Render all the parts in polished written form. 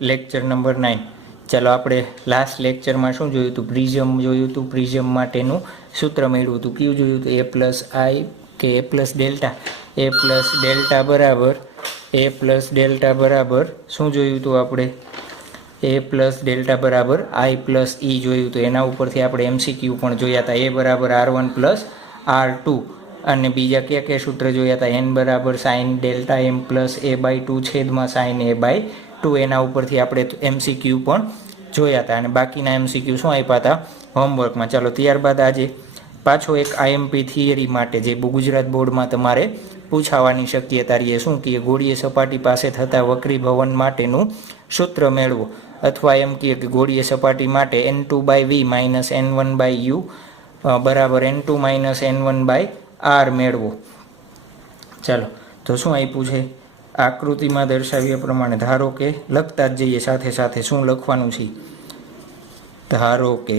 Lecture number 9। ચાલો આપણે last લેક્ચરમાં શું જોયું હતું? પ્રિઝમ જોયું હતું। પ્રિઝમ માટેનું સૂત્ર મળ્યું હતું। કયું જોયું હતું? એ પ્લસ આઈ કે એ પ્લસ ડેલ્ટા? એ પ્લસ ડેલ્ટા બરાબર શું જોયું હતું આપણે? એ પ્લસ ડેલ્ટા બરાબર આઈ પ્લસ ઈ જોયું હતું। એના ઉપરથી આપણે એમસીક્યુ પણ જોયા હતા। એ બરાબર R1 પ્લસ R2 અને બીજા કયા કયા સૂત્ર જોયા હતા? એન બરાબર સાઇન ડેલ્ટા એમ પ્લસ A/2 છેદમાં સાઇન A/2। એના ઉપરથી આપણે એમસીક્યુ પણ જોયા હતા અને બાકીના એમસીક્યુ શું આપ્યા હતા હોમવર્કમાં। ચાલો ત્યારબાદ આજે પાછો એક આઈએમપી થિયરી માટે જે ગુજરાત બોર્ડમાં તમારે પૂછાવાની શક્યતા રહે। શું કે ગોળીય સપાટી પાસે થતા વક્રીભવન માટેનું સૂત્ર મેળવો, અથવા એમ કહે કે ગોળીય સપાટી માટે N2/V માઇનસ N1/U બરાબર N2 માઇનસ N1/R મેળવો। ચાલો તો શું આપ્યું છે? આકૃતિમાં દર્શાવ્યા પ્રમાણે ધારો કે લખતા જ જઈએ સાથે સાથે શું લખવાનું છે। ધારો કે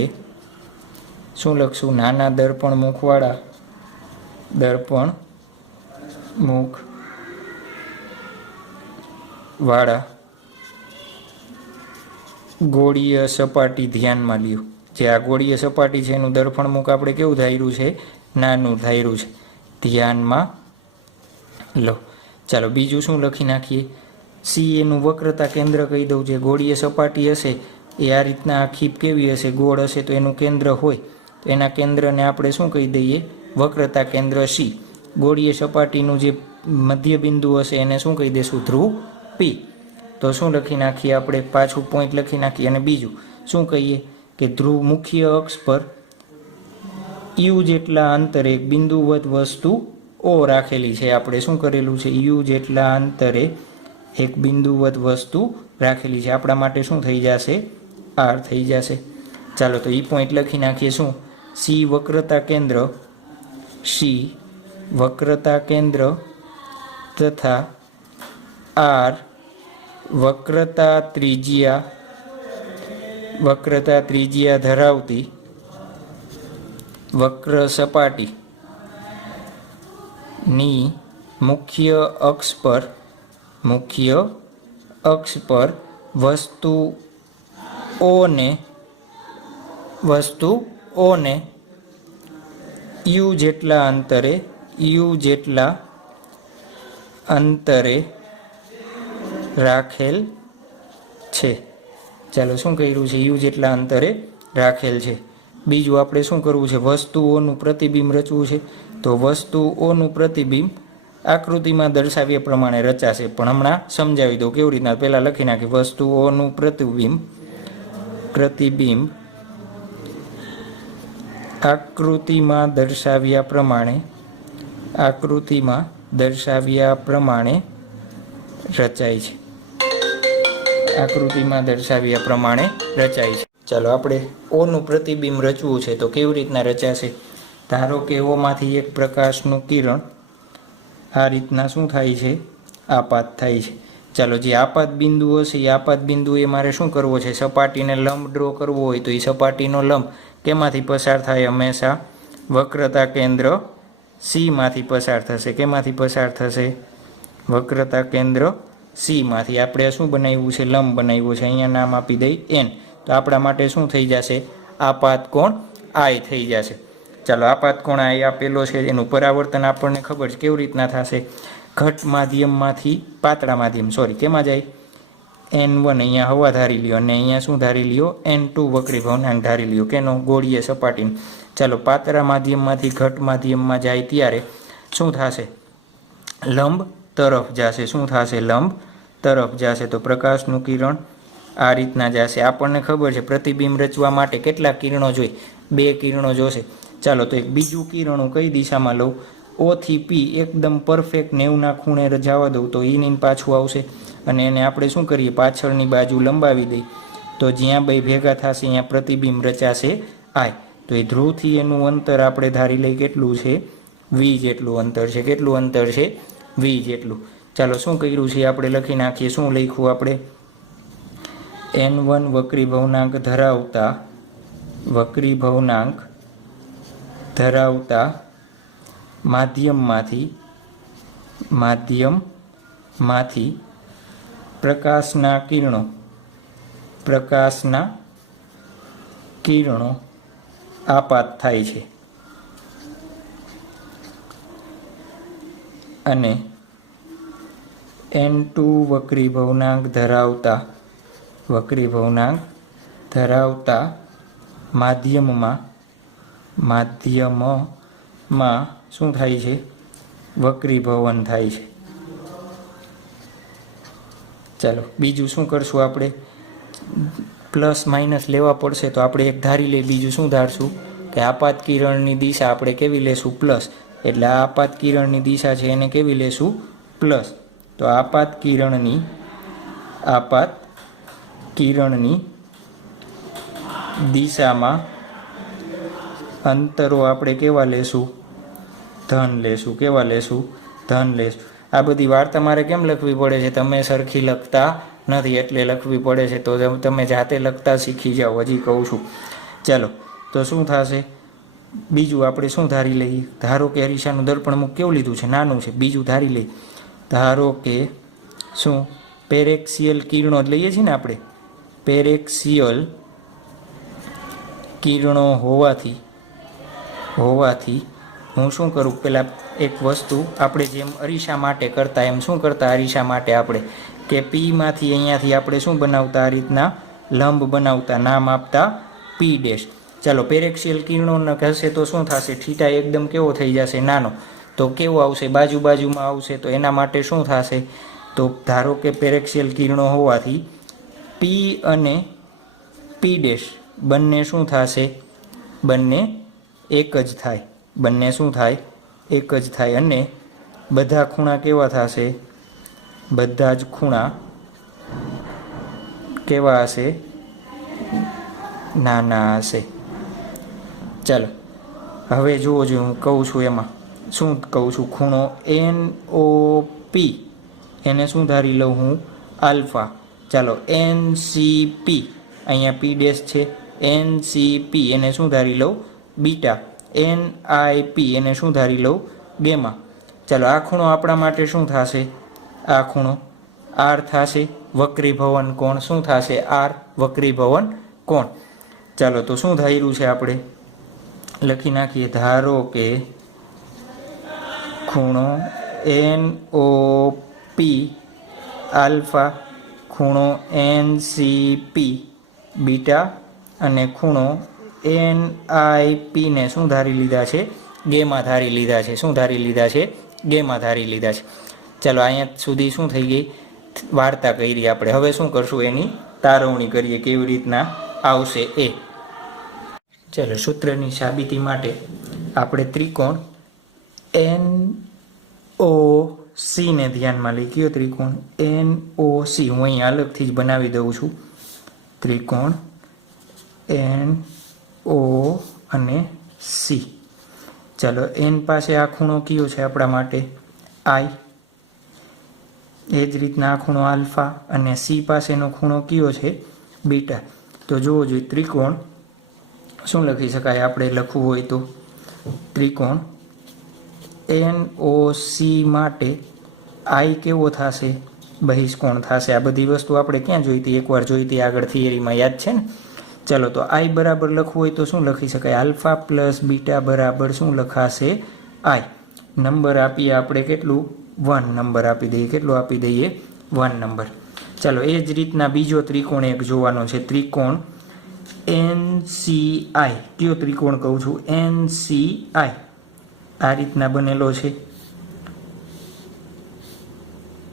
શું લખશું? નાના દર્પણ મુખવાળા ગોળીય સપાટી ધ્યાનમાં લ્યો। જે આ ગોળીય સપાટી છે એનું દર્પણ મુખ આપણે કેવું ધાર્યું છે? નાનું ધાર્યું છે, ધ્યાનમાં લો। ચાલો બીજું શું લખી નાખીએ? સી એનું વક્રતા કેન્દ્ર કહી દઉં। જે ગોળીય સપાટી હશે એ આ રીતના આખી કેવી હશે? ગોળ હશે તો એનું કેન્દ્ર હોય તો એના કેન્દ્રને આપણે શું કહી દઈએ? વક્રતા કેન્દ્ર સી। ગોળીય સપાટીનું જે મધ્ય બિંદુ હશે એને શું કહી દઈશું? ધ્રુવ પી। તો શું લખી નાખીએ આપણે? પાછું પોઈન્ટ લખી નાખીએ અને બીજું શું કહીએ કે ધ્રુવ મુખ્ય અક્ષ પર યુ જેટલા અંતરે એક બિંદુવત વસ્તુ ઓ રાખેલી છે। આપણે શું કરેલું છે? યુ જેટલા અંતરે એક બિંદુવત વસ્તુ રાખેલી છે। આપણા માટે શું થઈ જશે? આર થઈ જશે। ચાલો તો એ પોઈન્ટ લખી નાખીએ। શું? સી વક્રતા કેન્દ્ર તથા આર વક્રતા ત્રિજ્યા ધરાવતી વક્ર સપાટીની મુખ્ય અક્ષ પર વસ્તુઓને યુ જેટલા અંતરે રાખેલ છે। ચાલો શું કર્યું છે? યુ જેટલા અંતરે રાખેલ છે। બીજું આપણે શું કરવું છે? વસ્તુઓનું પ્રતિબિંબ રચવું છે। તો વસ્તુઓનું પ્રતિબિંબ આકૃતિમાં દર્શાવ્યા પ્રમાણે રચાશે, પણ હમણાં સમજાવી દો કેવી રીતના। પહેલા લખી નાખી વસ્તુઓનું પ્રતિબિંબ આકૃતિમાં દર્શાવ્યા પ્રમાણે રચાય છે। ચાલો આપણે ઓનું પ્રતિબિંબ રચવું છે તો કેવી રીતના રચાશે? ધારો કે ઓમાંથી એક પ્રકાશનું કિરણ આ રીતના શું થાય છે? આપાત થાય છે। ચાલો જે આપાત બિંદુ હશે એ આપાત બિંદુએ મારે શું કરવો છે? સપાટીને લંબ ડ્રો કરવો હોય તો એ સપાટીનો લંબ કેમાંથી પસાર થાય? હંમેશા વક્રતા કેન્દ્ર સી માંથી પસાર થશે। કેમાંથી પસાર થશે? વક્રતા કેન્દ્ર સી માંથી। આપણે શું બનાવ્યું છે? લંબ બનાવ્યો છે। અહીંયા નામ આપી દઈ એન। તો આપણા માટે શું થઈ જશે? આપાત કોણ આઈ થઈ જશે। ચાલો આપાત કોણ આઈ આપેલો છે, એનું પરાવર્તન આપણને ખબર છે કેવી રીતના થશે? ઘટ માધ્યમમાંથી પાતળા માધ્યમ કેમાં જાય? N1 અહીંયા હવા ધારી લ્યો અને અહીંયા શું ધારી લ્યો? N2 વક્રીભવનાંક ધારી લ્યો। કેનો? ગોળીય સપાટીનો। ચાલો પાતળા માધ્યમમાંથી ઘટ માધ્યમમાં જાય ત્યારે શું થશે? લંબ તરફ જશે। શું થશે? લંબ તરફ જશે। તો પ્રકાશનું કિરણ આ રીતના જશે। આપણને ખબર છે પ્રતિબિંબ રચવા માટે કેટલા કિરણો જોઈએ? 2 કિરણો જોશે। ચાલો તો એક બીજું કિરણ હું કઈ દિશામાં લઉં? ઓ થી પી એકદમ પરફેક્ટ 90ના ખૂણે જવા દઉં તો ઈન પાછું આવશે અને એને આપણે શું કરીએ? પાછળની બાજુ લંબાવી દઈએ તો જ્યાં બે ભેગા થશે અહીંયા પ્રતિબિંબ રચાશે આઈ। તો એ ધ્રુવથી એનું અંતર આપણે ધારી લઈ કેટલું છે? વી જેટલું અંતર છે। કેટલું અંતર છે? વી જેટલું। ચાલો શું કર્યું છે આપણે લખી નાખીએ। શું લખ્યું આપણે? N1 વક્રીભવનાંક ધરાવતા માધ્યમમાંથી પ્રકાશના કિરણો પ્રકાશના કિરણો આપાત થાય છે અને N2 વક્રીભવનાંક ધરાવતા માધ્યમમાં શું થાય છે? વક્રીભવન થાય છે। ચાલો બીજું શું કરશું આપણે? પ્લસ માઇનસ લેવા પડશે તો આપણે એક ધારી લઈએ। બીજું શું ધારશું કે આપાત કિરણની દિશા આપણે કેવી લેશું? પ્લસ। એટલે આ આપાત કિરણની દિશા છે એને કેવી લેશું? પ્લસ। તો આપાત કિરણની દિશામાં અંતરો આપણે કેવા લેશું? ધન લેશું। કેવા લેશું? ધન લેશું। આ બધી વાર તમારે કેમ લખવી પડે છે? તમે સરખી લખતા નથી એટલે લખવી પડે છે। તો તમે જાતે લખતા શીખી જાઓ, હજી કહું છું। ચાલો તો શું થશે? બીજું આપણે શું ધારી લઈએ? ધારો કે અરીસાનું દર્પણમુખ કેવું લીધું છે? નાનું છે। બીજું ધારી લઈએ, ધારો કે શું પેરેક્સિયલ કિરણો જ લઈએ છીએ ને આપણે? પેરેક્સિયલ કિરણો હોવાથી હું શું કરું? પહેલાં એક વસ્તુ આપણે જેમ અરીસા માટે કરતા એમ શું કરતા? અરીસા માટે આપણે કે પીમાંથી અહીંયાથી આપણે શું બનાવતા? આ રીતના લંબ બનાવતા, નામ આપતા પી ડેશ। ચાલો પેરેક્સિયલ કિરણો હશે તો શું થશે? થીટા એકદમ કેવો થઈ જશે? નાનો। તો કેવો આવશે? બાજુમાં આવશે। તો એના માટે શું થશે? તો ધારો કે પેરેક્સિયલ કિરણો હોવાથી પી અને પી ડેશ બંને શું થશે? બંને એક જ થાય। બંને શું થાય? એક જ થાય। અને બધા ખૂણા કેવા થશે? બધા જ ખૂણા કેવા હશે? નાના હશે। ચાલો હવે જુઓ, હું કહું છું એમાં શું કહું છું? ખૂણો NOP એને શું ધારી લઉં હું? આલ્ફા। ચાલો NCP અહીંયા પી ડેશ છે, NCP એને શું ધારી લઉં? બીટા। NIP એને શું ધારી લઉં? ગેમા। ચાલો આ ખૂણો આપણા માટે શું થશે? આ ખૂણો R થશે। વક્રીભવન કોણ શું થશે? R વક્રીભવન કોણ। ચાલો તો શું ધાર્યું છે આપણે? લખી નાખીએ, ધારો કે ખૂણો NOP આલ્ફા, ખૂણો NCP બીટા અને ખૂણો NIP ને શું ધારી લીધા છે? ગેમા ધારી લીધા છે। શું ધારી લીધા છે? ગેમા ધારી લીધા છે। ચાલો અહીંયા સુધી શું થઈ ગઈ? વાર્તા કરી આપણે। હવે શું કરશું? એની તારવણી કરીએ, કેવી રીતના આવશે એ। ચાલો સૂત્રની સાબિતી માટે આપણે ત્રિકોણ NOC ને ધ્યાનમાં લઈ। કયો ત્રિકોણ? NOC હું અહીંયા અલગથી જ બનાવી દઉં છું। ત્રિકોણ NO અને C। ચાલો N પાસે આ ખૂણો કયો છે આપણા માટે? I। એ જ રીતના આ ખૂણો આલ્ફા અને C પાસેનો ખૂણો કયો છે? બીટા। તો જોવો જોઈએ ત્રિકોણ શું લખી શકાય આપણે લખવું હોય તો? ત્રિકોણ NOC માટે I કેવો થશે? બહિષ્કોણ થશે। આ બધી વસ્તુ આપણે ક્યાં જોઈ હતી? એકવાર જોઈ હતી આગળ થિયરીમાં, યાદ છે ને? ચાલો તો I બરાબર લખવું હોય તો શું લખી શકાય? આલ્ફા પ્લસ બીટા બરાબર શું લખાશે? I। નંબર આપીએ આપણે કેટલું? 1 નંબર આપી દઈએ। કેટલું આપી દઈએ? 1 નંબર। ચાલો એ જ રીતના બીજો ત્રિકોણ એક જોવાનો છે, ત્રિકોણ NCI। કયો ત્રિકોણ કહું છું? NCI આ રીતના બનેલો છે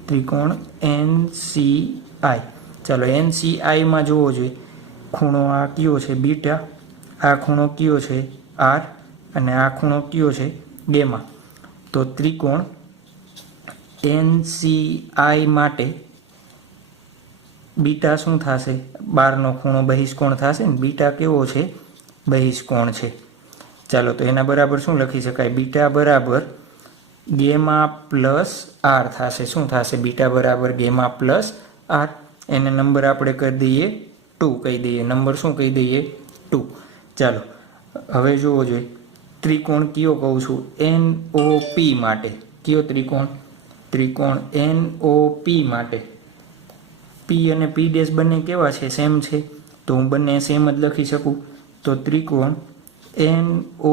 ત્રિકોણ NCI। ચાલો NCI માં જોવો જોઈએ ખૂણો આ કયો છે? બીટા। આ ખૂણો કયો છે? R અને આ ખૂણો કયો છે? ગેમા। તો ત્રિકોણ NCI માટે બીટા શું થશે? 12નો ખૂણો બહિષ્કોણ થશે ને? બીટા કેવો છે? બહિષ્કોણ છે। ચાલો તો એના બરાબર શું લખી શકાય? બીટા બરાબર ગેમા પ્લસ R થશે। શું થશે? બીટા બરાબર ગેમા પ્લસ R। એને નંબર આપણે કરી દઈએ 2 કહી દઈએ। નંબર શું કહી દઈએ? 2। ચાલો હવે જોવો જોઈએ ત્રિકોણ કયો કહું છું? NOP માટે। કયો ત્રિકોણ? ત્રિકોણ NOP માટે પી અને પી ડેશ બંને કેવા છે? સેમ છે, તો હું બંને સેમ જ લખી શકું. તો ત્રિકોણ એન ઓ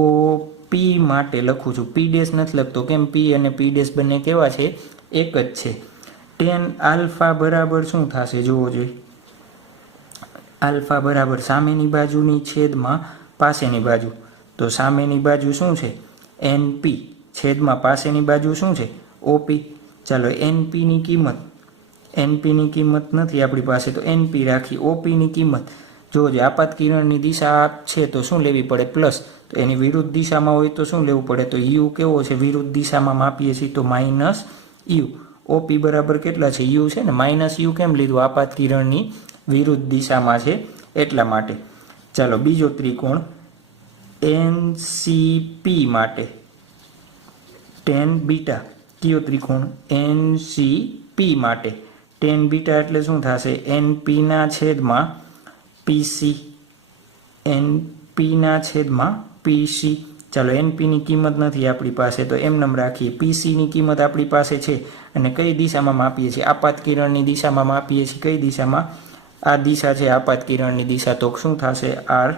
પી માટે લખું છું, પી ડેશ નથી લખતો. કેમ? પી અને પી ડેશ બંને કેવા છે? એક જ છે. ટેન આલ્ફા બરાબર શું થશે? જોવો જોઈએ. આલ્ફા બરાબર સામેની બાજુની છેદમાં પાસેની બાજુ. તો સામેની બાજુ શું છે? એન પી છેદમાં પાસેની બાજુ શું છે? ઓપી. ચાલો એનપીની કિંમત, એનપીની કિંમત નથી આપણી પાસે, તો એનપી રાખી. ઓપીની કિંમત જોજો, આપાત કિરણની દિશા છે તો શું લેવી પડે? પ્લસ. તો એની વિરુદ્ધ દિશામાં હોય તો શું લેવું પડે? તો યુ કેવો છે? વિરુદ્ધ દિશામાં માપીએ છીએ તો માઇનસ યુ. ઓપી બરાબર કેટલા છે? યુ છે ને. માઇનસ યુ કેમ લીધું? આપાત કિરણની વિરુદ્ધ દિશામાં છે એટલા માટે. ચાલો બીજો ત્રિકોણ એનસીપી માટે ટેન બીટા. કયો ત્રિકોણ? એનસીપી માટે ટેન બીટા એટલે શું થશે? એનપીના છેદમાં પીસી, એનપીના છેદમાં પીસી. ચાલો એનપીની કિંમત નથી આપણી પાસે તો એમનેમ રાખીએ. પીસીની કિંમત આપણી પાસે છે અને કઈ દિશામાં માપીએ છીએ? આપાત કિરણની દિશામાં માપીએ છીએ. કઈ દિશામાં? આ દિશા છે આપાત કિરણની દિશા, તો શું થશે? આર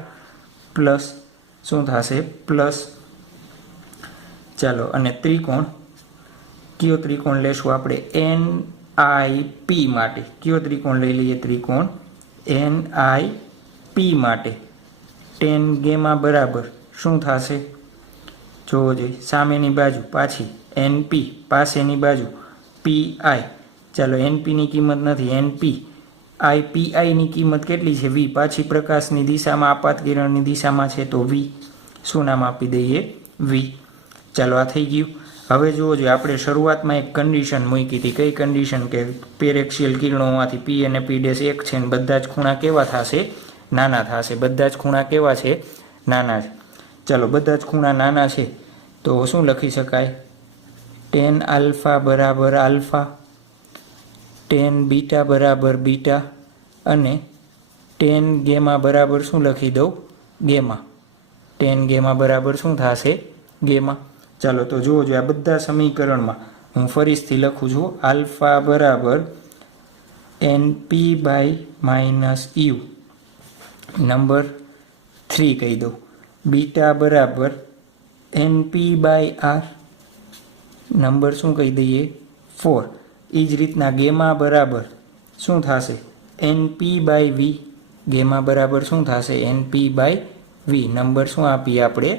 પ્લસ શું થશે? પ્લસ. ચાલો અને ત્રિકોણ, કયો ત્રિકોણ લેશું આપણે? એન આઈ પી માટે. કયો ત્રિકોણ લઈ લઈએ? ત્રિકોણ એન આઈ પી માટે ટેન ગેમા બરાબર શું થશે? જોવો જોઈએ. સામેની બાજુ પાછી એનપી, પાસેની બાજુ પી આઈ. ચાલો એનપીની કિંમત નથી, એનપી આઈ પી આઈની કિંમત કેટલી છે? વી. પાછી પ્રકાશની દિશામાં, આપાત કિરણની દિશામાં છે તો વી. શું નામ આપી દઈએ? વી. ચાલો આ થઈ ગયું. હવે જોવો જોઈએ, આપણે શરૂઆતમાં એક કન્ડિશન મૂકી હતી. કઈ કન્ડિશન? કે પેરેક્સિયલ કિરણોમાંથી પી અને પી ડેશ એક છે ને બધા જ ખૂણા કેવા થશે? નાના થશે. બધા જ ખૂણા કેવા છે? નાના છે. ચાલો બધા જ ખૂણા નાના છે તો શું લખી શકાય? ટેન આલ્ફા બરાબર આલ્ફા, ટેન બીટા બરાબર બીટા અને ટેન ગેમા બરાબર શું લખી દઉં? ગેમા. ટેન ગેમા બરાબર શું થશે? ગેમા. ચાલો તો જુઓ જોઈએ, આ બધા સમીકરણમાં હું ફરીથી લખું છું. આલ્ફા બરાબર N P by minus U, number 3 કહી દઉં. બીટા બરાબર N P by R, number શું કહી દઈએ? 4. એ જ રીતના ગેમા બરાબર શું થશે? N P by V. Gamma બરાબર શું થશે? N P by V. Number શું આપીએ આપણે?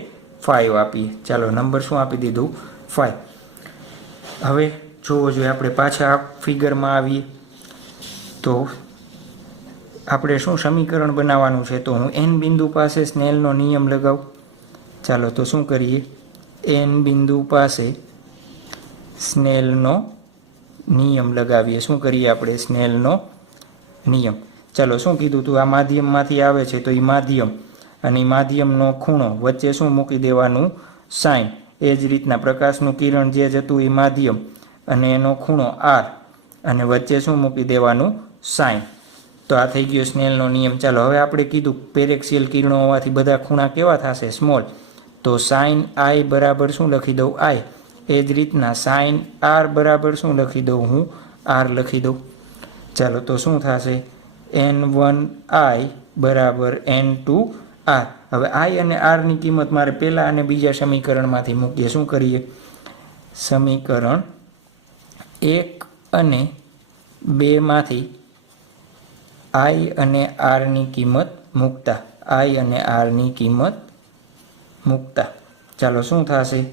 5 આપીએ. ચાલો નંબર શું આપી દીધું? 5. હવે જોવો જોઈએ, આપણે પાછા ફિગરમાં આવીએ તો આપણે શું સમીકરણ બનાવવાનું છે? તો હું એન બિંદુ પાસે સ્નેલનો નિયમ લગાવું. ચાલો તો શું કરીએ? એન બિંદુ પાસે સ્નેલનો નિયમ લગાવીએ. શું કરીએ આપણે? સ્નેલનો નિયમ. ચાલો શું કીધું તું? આ માધ્યમમાંથી આવે છે તો એ માધ્યમ અને માધ્યમનો ખૂણો વચ્ચે શું મૂકી દેવાનું? સાઇન. એ જ રીતના પ્રકાશનું કિરણ જે જતું એ માધ્યમ અને એનો ખૂણો આર અને વચ્ચે શું મૂકી દેવાનું? સાઇન. તો આ થઈ ગયો સ્નેલનો નિયમ. ચાલો હવે આપણે કીધું પેરેક્સિયલ કિરણો હોવાથી બધા ખૂણા કેવા થશે? સ્મોલ. તો સાઇન આઈ બરાબર શું લખી દઉં? આઈ. એ જ રીતના સાઇન આર બરાબર શું લખી દઉં? હું આર લખી દઉં. ચાલો તો શું થશે? N1 I બરાબર N2 R. હવે I અને R ની કિંમત મારે પહેલા અને બીજા સમીકરણમાંથી મૂકીએ. શું કરીએ? સમીકરણ 1 અને 2 માંથી I અને R ની કિંમત મૂકતા, I અને R ની કિંમત મૂકતા ચાલો શું થશે?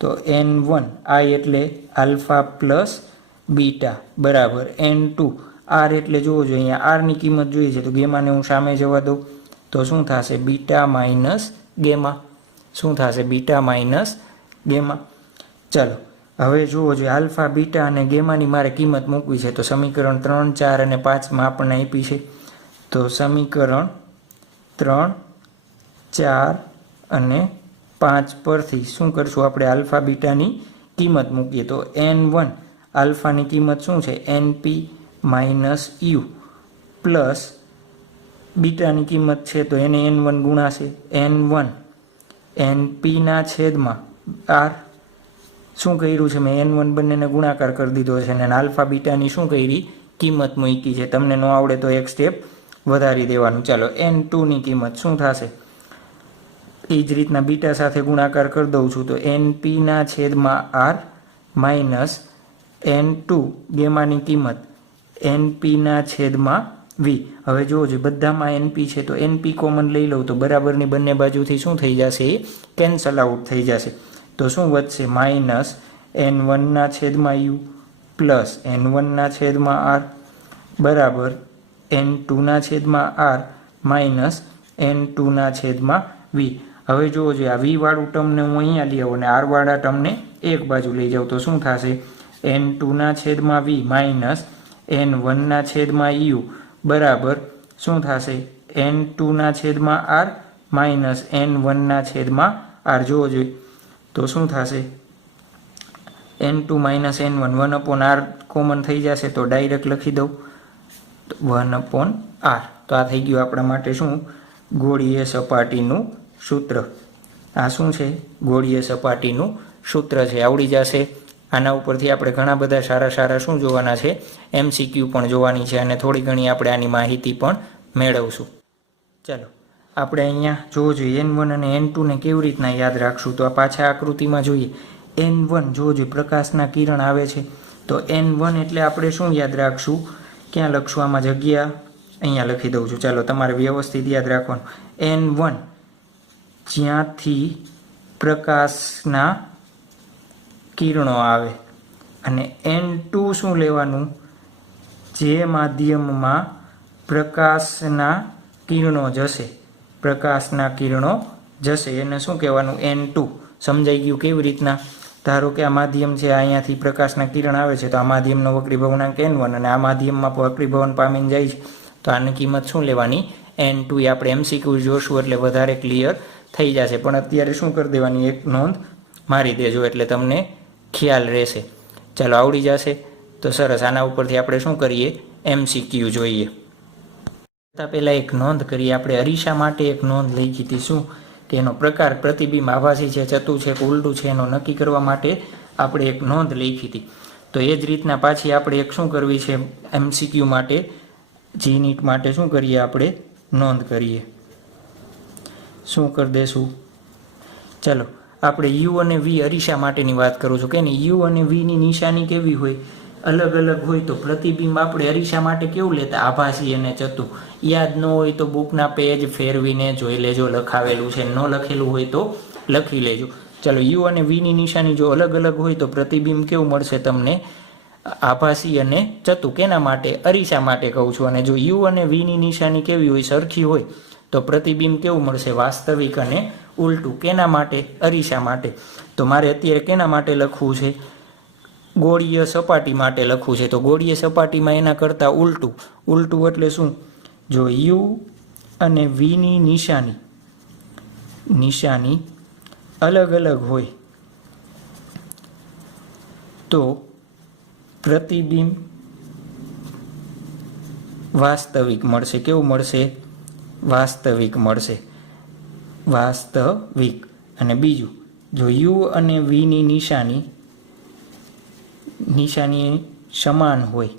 તો N1 I એટલે આલ્ફા પ્લસ બીટા બરાબર N2 R એટલે જોવો જોઈએ, અહીંયા R ની કિંમત જોઈએ છે તો ગેમાને હું સામે જવા દઉં તો શું થશે? Beta minus gamma. શું થશે? Beta minus gamma. ચાલો હવે જોવો જોઈએ, આલ્ફા બીટા અને ગેમાની મારે કિંમત મૂકવી છે તો સમીકરણ 3, 4 અને 5માં આપણને આપી છે. તો સમીકરણ 3, 4 અને 5 પરથી શું કરશું આપણે? આલ્ફા બીટાની કિંમત મૂકીએ તો N1 આલ્ફાની કિંમત શું છે? NP માઇનસ યુ પ્લસ બીટાની કિંમત છે તો એને N1 ગુણાશે. N1 NPના છેદમાં R. શું કર્યું છે? મેં N1 બંનેને ગુણાકાર કરી દીધો છે અને આલ્ફા બીટાની શું કરી? કિંમત મૂકી છે. તમને ન આવડે તો એક સ્ટેપ વધારી દેવાનું. ચાલો n2ની કિંમત શું થશે? એ જ રીતના બીટા સાથે ગુણાકાર કરી દઉં છું તો npના છેદમાં r માઇનસ n2 ગેમાની કિંમત npના છેદમાં v. હવે જોજો બધામાં np છે તો np કોમન લઈ લઉં તો બરાબરની બંને બાજુથી શું થઈ જશે? એ કેન્સલ આઉટ થઈ જશે. તો શું વધશે? માઇનસ n1ના છેદમાં u પ્લસ n1ના છેદમાં r બરાબર n2ના છેદમાં r માઇનસ n2ના છેદમાં v. હવે જોજો આ v વાળું ટર્મને હું અહીંયા લઈ આવું અને r વાળા ટર્મને એક બાજુ લઈ જાઉં તો શું થશે? n2ના છેદમાં v માઇનસ n1ના છેદમાં u બરાબર શું થશે? n2ના છેદમાં r માઇનસ n1ના છેદમાં r. જોજો તો શું થશે? n2 minus n1 1/r common થઈ જશે તો ડાયરેક્ટ લખી દઉં 1/r. તો આ થઈ ગયું આપણા માટે શું? ગોળીય સપાટીનું સૂત્ર. આ શું છે? ગોળીય સપાટીનું સૂત્ર છે. આવડી જશે. આના ઉપરથી આપણે ઘણા બધા સારા શું જોવાના છે? MCQ પણ જોવાની છે અને થોડી ઘણી આપણે આની માહિતી પણ મેળવશું. ચાલો આપણે અહીંયા જોવો જોઈએ n1 અને n2ને કેવી રીતના યાદ રાખશું. તો આ પાછા આકૃતિમાં જોઈએ. n1 જોજો પ્રકાશના કિરણ આવે છે તો n1 એટલે આપણે શું યાદ રાખશું? ક્યાં લખશું? આમાં જગ્યા અહીંયા લખી દઉં છું. ચાલો તમારે વ્યવસ્થિત યાદ રાખવાનું. n1 જ્યાંથી પ્રકાશના કિરણો આવે અને n2 શું લેવાનું? જે માધ્યમમાં પ્રકાશના કિરણો જશે, પ્રકાશના કિરણો જશે એને શું કહેવાનું? n2. સમજાઈ ગયું કેવી રીતના? ધારો કે આ માધ્યમ છે, અહીંયાથી પ્રકાશના કિરણ આવે છે તો આ માધ્યમનો વક્રીભવનાંક n1 અને આ માધ્યમમાં વક્રીભવન પામીને જાય છે તો આની કિંમત શું લેવાની? n2. એ આપણે MCQ જોશું એટલે વધારે ક્લિયર થઈ જશે. પણ અત્યારે શું કરી દેવાની? એક નોંધ મારી દેજો એટલે તમને ખ્યાલ રહેશે. ચાલો આવડી જશે તો સરસ. આના ઉપરથી આપણે શું કરીએ? MCQ જોઈએ. પહેલાં એક નોંધ કરીએ. આપણે અરીસા માટે એક નોંધ લખી હતી. શું? કે એનો પ્રકાર પ્રતિબિંબ આભાસી છે, ચતું છે કે ઉલટું છે એનો નક્કી કરવા માટે આપણે એક નોંધ લખી હતી. તો એ જ રીતના પાછી આપણે એક શું કરવી છે? MCQ માટે GNET માટે શું કરીએ? આપણે નોંધ કરીએ. શું કરી દેશું? ચલો આપણે u અને v અરીસા માટેની વાત કરું છું કે નહીં. u અને v ની નિશાની કેવી હોય? અલગ અલગ હોય. તો પ્રતિબિંબ આપણે અરીસા માટે કેવું લેતા? આભાસી અને ચતું. યાદ ન હોય તો બુકના પેજ ફેરવીને જોઈ લેજો, લખાવેલું છે. ન લખેલું હોય તો લખી લેજો. ચાલો u અને v ની નિશાની જો અલગ અલગ હોય તો પ્રતિબિંબ કેવું મળશે તમને? આભાસી અને ચતું. કેના માટે? અરીસા માટે કહું છું. અને જો u અને v ની નિશાની કેવી હોય? સરખી હોય તો પ્રતિબિંબ કેવું મળશે? વાસ્તવિક અને ઉલટું. કેના માટે? અરીસા માટે. તો મારે અત્યારે કેના માટે લખવું છે? ગોળીય સપાટી માટે લખવું છે. તો ગોળીય સપાટીમાં એના કરતાં ઉલટું. ઉલટું એટલે શું? જો u અને v ની નિશાની અલગ અલગ હોય તો પ્રતિબિંબ વાસ્તવિક મળશે. કેવું મળશે? વાસ્તવિક મળશે. વાસ્તવિક. અને બીજું, જો u અને v ની નિશાની સમાન હોય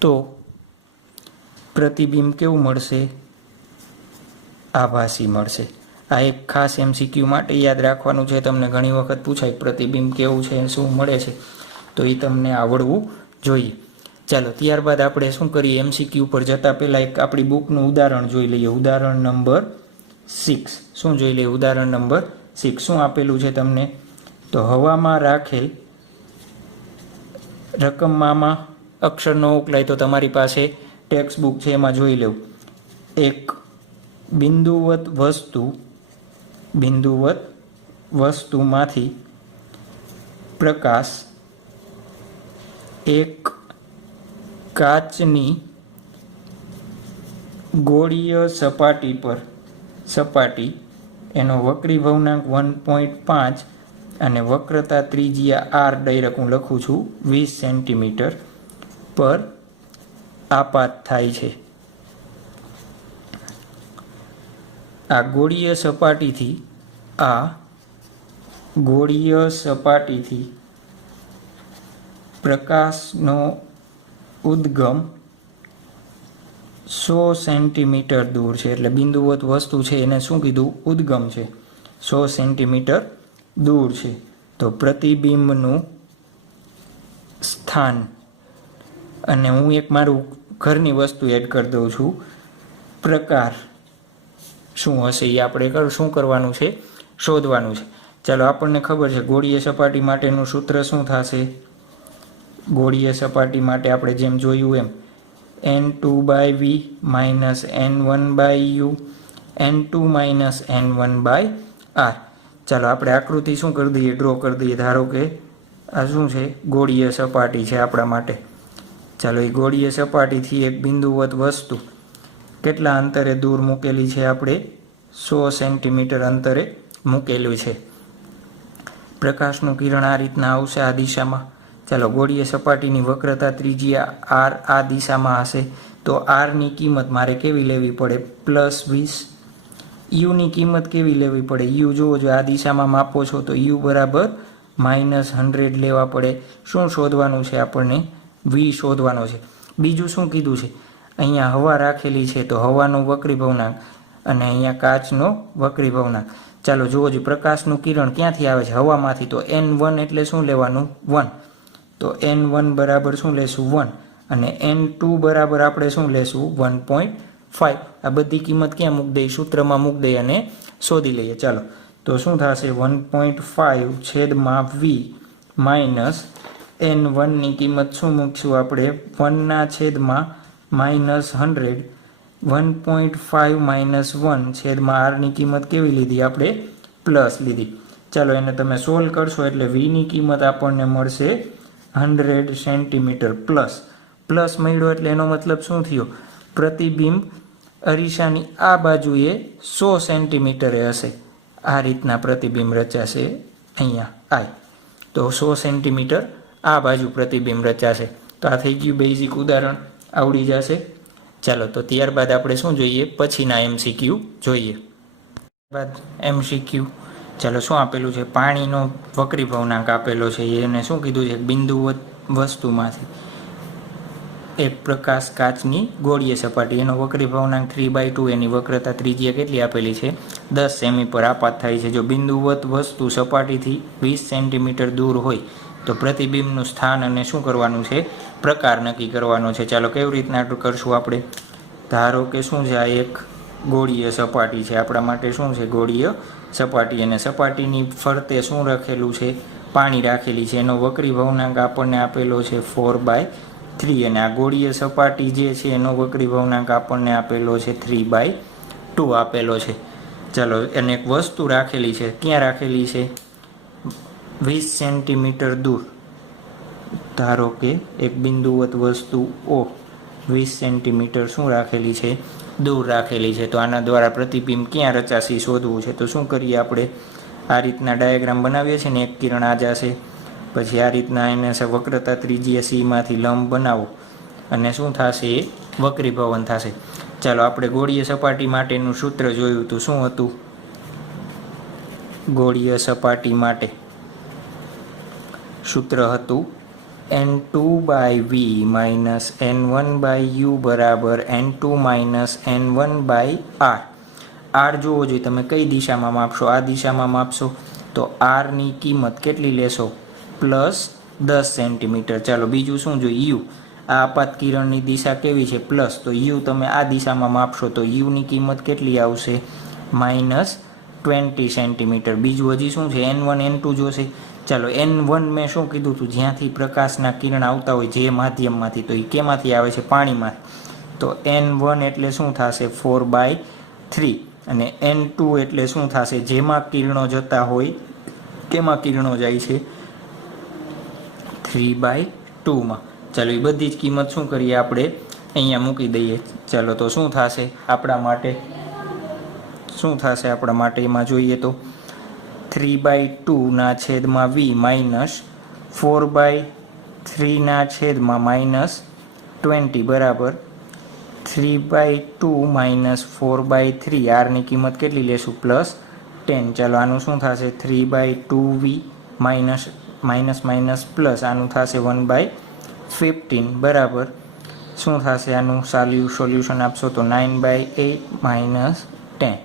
તો પ્રતિબિંબ કેવું મળશે? આભાસી મળશે. આ એક ખાસ MCQ માટે યાદ રાખવાનું છે. તમને ઘણી વખત પૂછાય પ્રતિબિંબ કેવું છે, શું મળે છે, તો એ તમને આવડવું જોઈએ. ચાલો ત્યારબાદ આપણે શું કરીએ? MCQ પર જતાં પહેલાં એક આપણી બુકનું ઉદાહરણ જોઈ લઈએ. ઉદાહરણ નંબર 6. શું જોઈ લઈએ? ઉદાહરણ નંબર 6. શું આપેલું છે તમને? તો હવામાં રાખેલ રકમમાં અક્ષર ન ઉકલાય તો તમારી પાસે ટેક્સ્ટ બુક છે એમાં જોઈ લેવું. એક બિંદુવત વસ્તુમાંથી પ્રકાશ એક કાચની ગોળીય સપાટી એનો વક્રીભવનાંક 1.5 અને વક્રતા ત્રિજ્યા r ડાયરેક્ટ હું લખું છું 20 સેન્ટીમીટર પર આપાત થાય છે. આ ગોળીય સપાટીથી પ્રકાશનો ઉદ્ગમ 100 સેન્ટીમીટર દૂર છે, એટલે બિંદુવત વસ્તુ છે એને શું કીધું? ઉદ્ગમ છે, 100 સેન્ટીમીટર દૂર છે. તો પ્રતિબિંબનું સ્થાન, અને હું એક મારું ઘરની વસ્તુ એડ કરી દઉં છું, પ્રકાર શું હશે એ આપણે શું કરવાનું છે? શોધવાનું છે. ચાલો, આપણને ખબર છે ગોળીય સપાટી માટેનું સૂત્ર શું થશે? ગોળીય સપાટી માટે આપણે જેમ જોયું એમ n2/v minus n1/u n2 minus n1/r. ચાલો, આપણે આકૃતિ શું કરી દઈએ? ડ્રો કરી દઈએ. ધારો કે આ શું છે? ગોળીય સપાટી છે આપણા માટે. ચાલો, એ ગોળીય સપાટીથી એક બિંદુવત વસ્તુ કેટલા અંતરે દૂર મૂકેલી છે? આપણે 100 સેન્ટીમીટર અંતરે મૂકેલું છે. પ્રકાશનું કિરણ આ રીતના આવશે, આ દિશામાં. ચાલો, ગોળીય સપાટીની વક્રતા ત્રિજ્યા r આ દિશામાં હશે, તો r ની કિંમત મારે કેવી લેવી પડે? +20. u ની કિંમત કેવી લેવી પડે? u જુઓ, જો આ દિશામાં માપો છો તો u બરાબર -100 લેવા પડે. શું શોધવાનું છે આપણને? v શોધવાનો છે. બીજું શું કીધું છે? અહીંયા હવા રાખેલી છે, તો હવાનો વક્રી ભવનાંક અને અહીંયા કાચનો વક્રી ભવનાંક. ચાલો જુઓ, જો પ્રકાશનું કિરણ ક્યાંથી આવે છે? હવામાંથી. તો n1 એટલે શું લેવાનું? 1. તો n1 બરાબર શું લેશું? 1. અને n2 બરાબર આપણે શું લેશું? 1.5. આ બધી કિંમત ક્યાં મૂકી દઈએ? સૂત્રમાં મૂકી દઈએ અને શોધી લઈએ. ચાલો, તો શું થશે? 1.5 છેદમાં v માઇનસ n1 ની કિંમત શું મૂકશું આપણે? 1 ના છેદમાં -100. 1.5 માઇનસ 1 છેદમાં r ની કિંમત કેવી લીધી આપણે? પ્લસ લીધી. ચાલો, એને તમે સોલ્વ કરશો એટલે v ની કિંમત આપણને મળશે 100 સેન્ટીમીટર પ્લસ મળ્યો. એટલે એનો મતલબ શું થયો? પ્રતિબિંબ અરીસાની આ બાજુએ 100 સેન્ટીમીટરે હશે. આ રીતના પ્રતિબિંબ રચાશે અહીંયા I. તો 100 સેન્ટીમીટર આ બાજુ પ્રતિબિંબ રચાશે. તો આ થઈ ગયું બેઝિક ઉદાહરણ, આવડી જશે. ચાલો, તો ત્યારબાદ આપણે શું જોઈએ? પછીના MCQ જોઈએ. ત્યારબાદ MCQ. ચાલો, શું આપેલું છે? પાણીનો વક્રી ભવનાંક આપેલો છે. એને શું કીધું છે? બિંદુવત વસ્તુમાંથી એક પ્રકાશ કાચની ગોળીય સપાટી, એનો વક્રી ભવનાંક 3/2, એની વક્રતા ત્રિજ્યા કેટલી આપેલી છે? 10 સેમી પર આપાત થાય છે. જો બિંદુવત વસ્તુ સપાટીથી 20 સેન્ટીમીટર દૂર હોય તો પ્રતિબિંબનું સ્થાન અને શું કરવાનું છે? પ્રકાર નક્કી કરવાનો છે. ચાલો, કેવી રીતના કરશું આપણે? ધારો કે શું છે? આ એક ગોળીય સપાટી છે આપણા માટે. શું છે? ગોળીય સપાટી. અને સપાટીની ફરતે શું રાખેલું છે? પાણી રાખેલી છે. એનો વક્રી ભવનાંક આપણને આપેલો છે 4/3. અને આ ગોળીય સપાટી જે છે એનો વક્રી ભવનાંક આપણને આપેલો છે 3/2 આપેલો છે. ચાલો, એને એક વસ્તુ રાખેલી છે. ક્યાં રાખેલી છે? 20 સેન્ટીમીટર દૂર. ધારો કે એક બિંદુવત વસ્તુ O 20 સેન્ટીમીટર શું રાખેલી છે? દૂર રાખેલી છે. તો આના દ્વારા પ્રતિબિંબ ક્યાં રચાશે શોધવું છે. તો શું કરીએ આપણે? આ રીતના ડાયાગ્રામ બનાવીએ છીએ ને, એક કિરણ આ જશે, પછી આ રીતના એને વક્રતા ત્રિજ્યા C માંથી લંબ બનાવો અને શું થશે? એ વક્રીભવન થશે. ચાલો, આપણે ગોળીય સપાટી માટેનું સૂત્ર જોયું હતું. શું હતું? ગોળીય સપાટી માટે સૂત્ર હતું n2/v માઇનસ n1/u બરાબર n2 માઇનસ n1/r. r જોવો જોઈએ તમે કઈ દિશામાં માપશો? આ દિશામાં માપશો તો r ની કિંમત કેટલી લેશો? +10 સેન્ટીમીટર. ચાલો, બીજું શું જોઈએ? u. આ આપાત કિરણની દિશા કેવી છે? પ્લસ. તો u તમે આ દિશામાં માપશો તો u ની કિંમત કેટલી આવશે? -20 સેન્ટીમીટર. બીજું હજી શું છે? n1 n2 જોશે. ચાલો, n1 મેં શું કીધું હતું? જ્યાંથી પ્રકાશના કિરણ આવતા હોય જે માધ્યમમાંથી, તો એ કેમાંથી આવે છે? પાણીમાં. તો n1 એટલે શું થશે? 4/3. અને n2 એટલે શું થશે? જેમાં કિરણો જતા હોય કેમાં કિરણો જાય છે? 3/2 માં. ચાલો, એ બધી જ કિંમત શું કરીએ આપણે? અહીંયા મૂકી દઈએ. ચાલો, તો શું થશે આપણા માટે? શું થશે આપણા માટે એમાં જોઈએ તો 3/2 ના છેદમાં v માઇનસ 4/3 ના છેદમાં -20 બરાબર 3/2 માઇનસ 4/3. r ની કિંમત કેટલી લેશું? +10. ચાલો, આનું શું થશે? 3/2v minus minus minus plus આનું થશે 1/15 બરાબર શું થશે આનું સોલ્યુશન આપશો તો 9/8 માઇનસ 10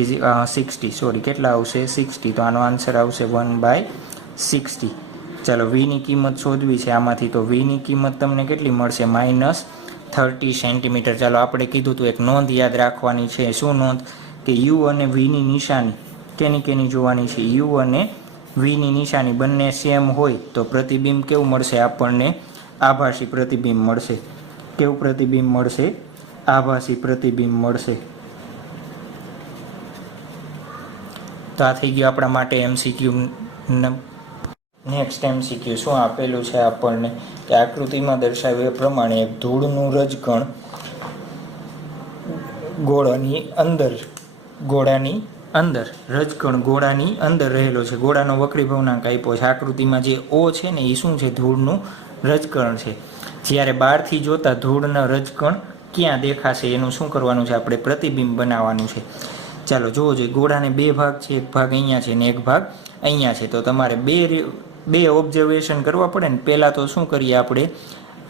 ઇઝ 60 સોરી કેટલા આવશે 60 તો આનો આન્સર આવશે 1/60. ચાલો વીની કિંમત શોધવી છે આમાંથી તો વીની કિંમત તમને કેટલી મળશે -30 સેન્ટીમીટર. ચાલો આપણે કીધું તો એક નોંધ યાદ રાખવાની છે. શું નોંધ? કે યુ અને વીની નિશાની કેની જોવાની છે? યુ અને વીની નિશાની બંને સેમ હોય તો પ્રતિબિંબ કેવું મળશે આપણને? આભાસી પ્રતિબિંબ મળશે. કેવું પ્રતિબિંબ મળશે? આભાસી પ્રતિબિંબ મળશે. તો આ થઈ ગયું આપણા માટે MCQ. નેક્સ્ટ MCQ શું આપેલું છે આપણને કે આકૃતિમાં દર્શાવ્યા પ્રમાણે એક ધૂળનું રજકણ ગોળાની અંદર રહેલો છે. ગોળાનો વક્રી ભવનાંક આપ્યો છે. આકૃતિમાં જે O છે ને એ શું છે? ધૂળનું રજકણ છે. જ્યારે બહારથી જોતા ધૂળના રજકણ ક્યાં દેખાશે એનું શું કરવાનું છે? આપણે પ્રતિબિંબ બનાવવાનું છે. ચાલો જોવો જોઈએ. ગોળાને બે ભાગ છે, એક ભાગ અહીંયા છે ને એક ભાગ અહીંયા છે. તો તમારે બે ઓબ્ઝર્વેશન કરવા પડે ને. પહેલાં તો શું કરીએ આપણે?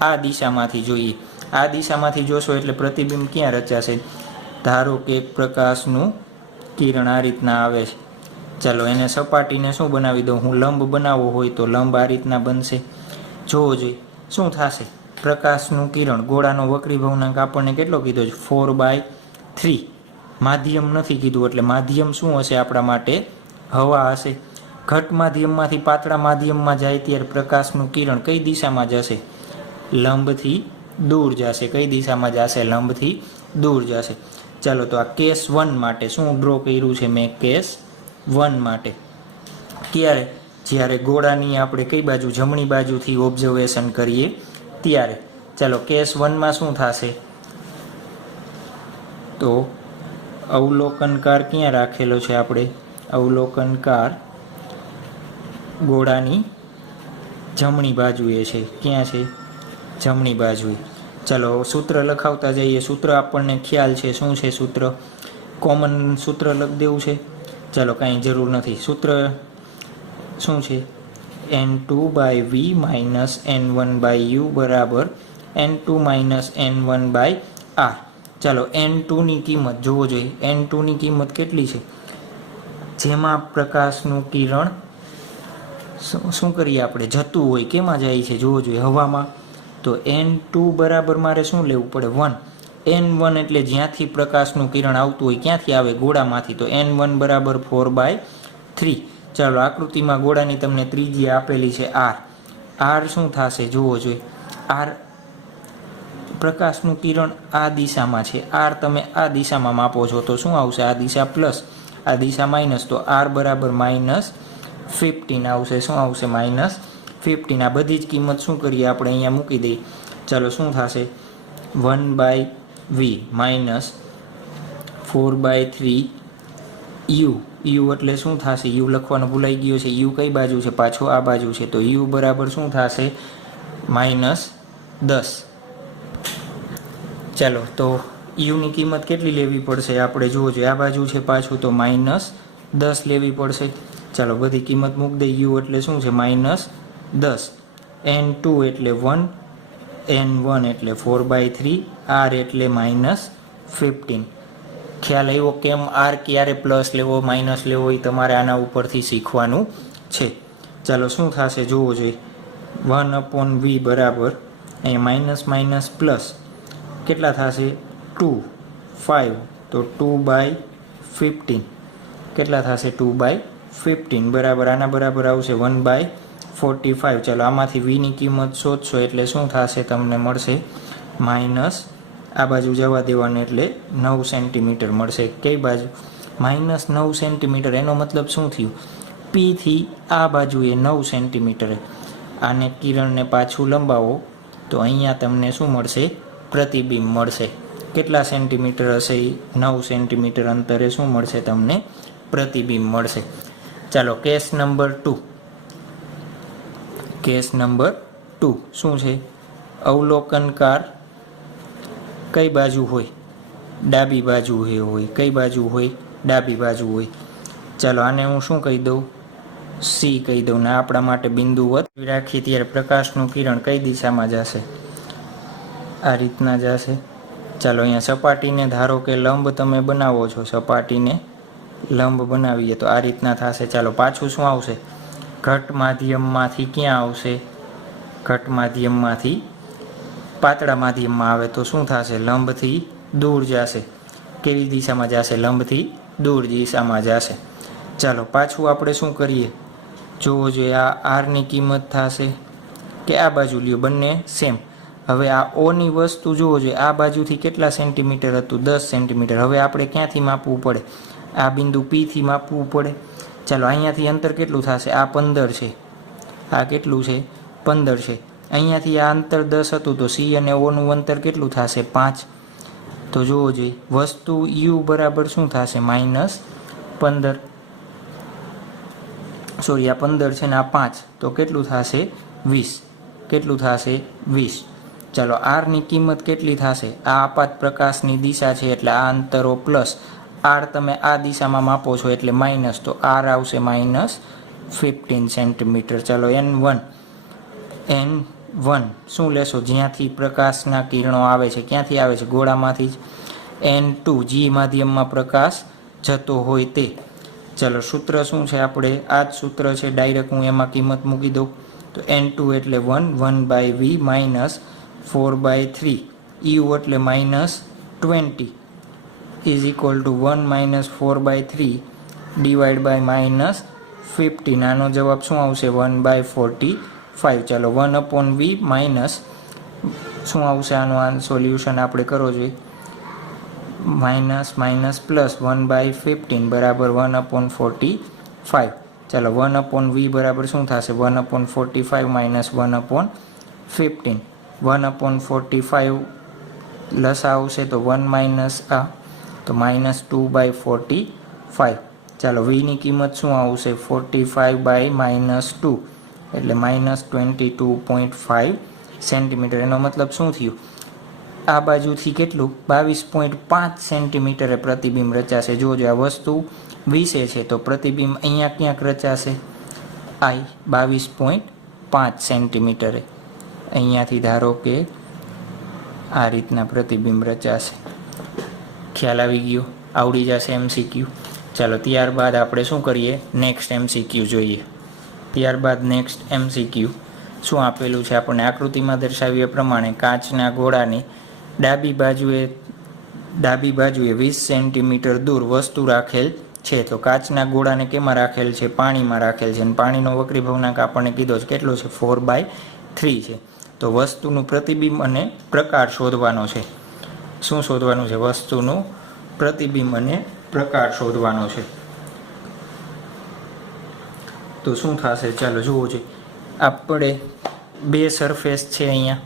આ દિશામાંથી જોઈએ. આ દિશામાંથી જોશો એટલે પ્રતિબિંબ ક્યાં રચાશે? ધારો કે પ્રકાશનું કિરણ આ રીતના આવે છે. ચાલો એને સપાટીને શું બનાવી દઉં હું? લંબ બનાવવો હોય તો લંબ આ રીતના બનશે. જોવો જોઈએ શું થશે? પ્રકાશનું કિરણ ગોળાનો વક્રી ભવનાંક આપણને કેટલો કીધો છે? 4/3. માધ્યમ નથી કીધું એટલે માધ્યમ શું હશે આપણા માટે? હવા હશે. ઘટ માધ્યમમાંથી પાતળા માધ્યમમાં જાય ત્યારે પ્રકાશનું કિરણ કઈ દિશામાં જશે? લંબથી દૂર જશે. કઈ દિશામાં જશે? લંબથી દૂર જશે. ચાલો તો આ કેસ 1 માટે શું ડ્રો કર્યું છે મેં? કેસ 1 માટે ક્યારે? જ્યારે ગોળાની આપણે કઈ બાજુ? જમણી બાજુથી ઓબ્ઝર્વેશન કરીએ ત્યારે. ચાલો કેસ 1માં શું થશે? તો અવલોકનકાર ક્યાં રાખેલો છે આપણે? અવલોકનકાર ગોળાની જમણી બાજુએ છે. ક્યાં છે? જમણી બાજુએ. ચાલો સૂત્ર લખાવતા જઈએ. સૂત્ર આપણને ખ્યાલ છે. શું છે સૂત્ર? કોમન સૂત્ર લખી દેવું છે? ચાલો કાંઈ જરૂર નથી. સૂત્ર શું છે? n2/v - n1/u બરાબર n2 - n1/r. ચાલો n2ની કિંમત જોવો જોઈએ. n2ની કિંમત કેટલી છે? જેમાં પ્રકાશનું કિરણ શું કરીએ આપણે? જતું હોય. કેમાં જાય છે? જોવો જોઈએ. હવામાં. તો n2 બરાબર મારે શું લેવું પડે? 1. n1 એટલે જ્યાંથી પ્રકાશનું કિરણ આવતું હોય ક્યાંથી આવે? ગોળામાંથી. તો n1 બરાબર 4/3. ચાલો આકૃતિમાં ગોળાની તમને ત્રિજ્યા આપેલી છે r. r શું થશે? જોવો જોઈએ. r પ્રકાશનું કિરણ આ દિશામાં છે. r તમે આ દિશામાં માપો છો તો શું આવશે? આ દિશા પ્લસ, આ દિશા માઇનસ. તો r બરાબર -15 આવશે. શું આવશે? -15. આ બધી જ કિંમત શું કરીએ આપણે? અહીંયા મૂકી દઈએ. ચાલો શું થશે? 1/v - 4/3 u એટલે શું થશે? u લખવાનું ભૂલાઈ ગયો છે. u કઈ બાજુ છે? પાછો આ બાજુ છે. તો u બરાબર શું થશે? -10. ચાલો તો યુની કિંમત કેટલી લેવી પડશે આપણે? જોવો જોઈએ. આ બાજુ છે પાછું તો -10 લેવી પડશે. ચાલો બધી કિંમત મૂકી દઈએ. u એટલે શું છે? -10. n2 એટલે 1, n1 એટલે 4/3, r એટલે -15. ખ્યાલ આવ્યો? કેમ r ક્યારે પ્લસ લેવો માઇનસ લેવો એ તમારે આના ઉપરથી શીખવાનું છે. ચાલો શું થશે? જોવો જોઈએ. 1/v બરાબર અહીંયા માઇનસ પ્લસ કેટલા થશે? 2, 5. તો 2/15 કેટલા થશે? 2/15 બરાબર આના બરાબર આવશે 1/45. ચાલો આમાંથી વીની કિંમત શોધશો એટલે શું થશે? તમને મળશે માઇનસ આ બાજુ જવા દેવાનું એટલે 9 સેન્ટીમીટર મળશે. કઈ બાજુ? -9 સેન્ટીમીટર. એનો મતલબ શું થયું? P થી આ બાજુએ 9 સેન્ટીમીટર. આને કિરણને પાછું લંબાવો તો અહીંયા તમને શું મળશે? પ્રતિબિંબ મળશે. કેટલા સેન્ટીમીટર હશે? 9 સેન્ટીમીટર અંતરે શું મળશે તમને? પ્રતિબિંબ મળશે. ચાલો કેસ નંબર 2. કેસ નંબર 2 શું છે? અવલોકનકાર કઈ બાજુ હોય? ડાબી બાજુ હોય. કઈ બાજુ હોય? ડાબી બાજુ હોય. ચાલો આને હું શું કહી દઉં? સી કહી દઉં ને આપણા માટે બિંદુવત રાખીએ ત્યારે પ્રકાશનું કિરણ કઈ દિશામાં જશે? આ રીતના જશે. ચાલો અહીંયા સપાટીને ધારો કે લંબ તમે બનાવો છો, સપાટીને લંબ બનાવીએ તો આ રીતના થશે. ચાલો પાછું શું આવશે? ઘટ માધ્યમમાંથી ક્યાં આવશે? ઘટ માધ્યમમાંથી પાતળા માધ્યમમાં આવે તો શું થશે? લંબથી દૂર જશે. કેવી દિશામાં જશે? લંબથી દૂર દિશામાં જશે. ચાલો પાછું આપણે શું કરીએ? જોવો જોઈએ આ આરની કિંમત થશે કે આ બાજુ લ્યો, બંને સેમ. હવે આ ઓની વસ્તુ જોવો જોઈએ, આ બાજુથી કેટલા સેન્ટીમીટર હતું? 10 સેન્ટીમીટર. હવે આપણે ક્યાંથી માપવું પડે? આ બિંદુ પીથી માપવું પડે. ચાલો અહીંયાથી અંતર કેટલું થશે? આ 15 છે. આ કેટલું છે? 15 છે. અહીંયાથી આ અંતર 10 હતું તો સી અને ઓનું અંતર કેટલું થશે? 5. તો જોવો જોઈએ વસ્તુ યુ બરાબર શું થશે? -15. સોરી, આ 15 છે ને આ 5 તો કેટલું થશે? 20. કેટલું થશે? 20. ચાલો આરની કિંમત કેટલી થશે? આ આપાત પ્રકાશની દિશા છે એટલે આ અંતરો પ્લસ, આર તમે આ દિશામાં માપો છો એટલે માઇનસ, તો આર આવશે -15 સેન્ટીમીટર. ચાલો N1 શું લેશો? જ્યાંથી પ્રકાશના કિરણો આવે છે. ક્યાંથી આવે છે? ગોળામાંથી જ. N2 જી માધ્યમમાં પ્રકાશ જતો હોય તે. ચાલો સૂત્ર શું છે? આપણે આ જ સૂત્ર છે, ડાયરેક્ટ હું એમાં કિંમત મૂકી દઉં. તો N2 એટલે 1/V -4/3, U એટલે -20 is equal to 1 -4/3 divide by -15. આનો જવાબ શું આવશે? 1/45. ચાલો 1/V માઇનસ શું આવશે? આનો સોલ્યુશન આપણે કરવો જોઈએ. માઇનસ પ્લસ 1/15 બરાબર 1/45. ચાલો 1/V બરાબર શું થશે? 1/45 માઇનસ 1/15. 1/45 લસા આવશે તો 1 માઇનસ આ તો -2/45. ચાલો વીની કિંમત શું આવશે? 45/-2 એટલે -22.5 સેન્ટીમીટર. એનો મતલબ શું થયું? આ બાજુથી કેટલું? 22.5 સેન્ટીમીટરે પ્રતિબિંબ રચાશે. જોજો આ વસ્તુ 20 છે તો પ્રતિબિંબ અહીંયા ક્યાંક રચાશે. આઈ 22.5 સેન્ટીમીટરે અહીંયાથી ધારો કે આ રીતના પ્રતિબિંબ રચાશે. ખ્યાલ આવી ગયો? આવડી જશે MCQ. ચાલો ત્યારબાદ આપણે શું કરીએ? નેક્સ્ટ MCQ જોઈએ. ત્યારબાદ નેક્સ્ટ MCQ શું આપેલું છે? આપણને આકૃતિમાં દર્શાવ્યા પ્રમાણે કાચના ગોળાની ડાબી બાજુએ 20 સેન્ટીમીટર દૂર વસ્તુ રાખેલ છે. તો કાચના ગોળાને કેમાં રાખેલ છે? પાણીમાં રાખેલ છે. અને પાણીનો વક્રીભવનાંક આપણને કીધો છે કેટલો છે? 4/3 છે. તો વસ્તુનું પ્રતિબિંબ અને પ્રકાર શોધવાનો છે. શું શોધવાનું છે? વસ્તુનું પ્રતિબિંબ અને પ્રકાર શોધવાનો છે. તો શું થશે? ચાલો જુઓ છે. આપણે બે સરફેસ છે અહીંયા.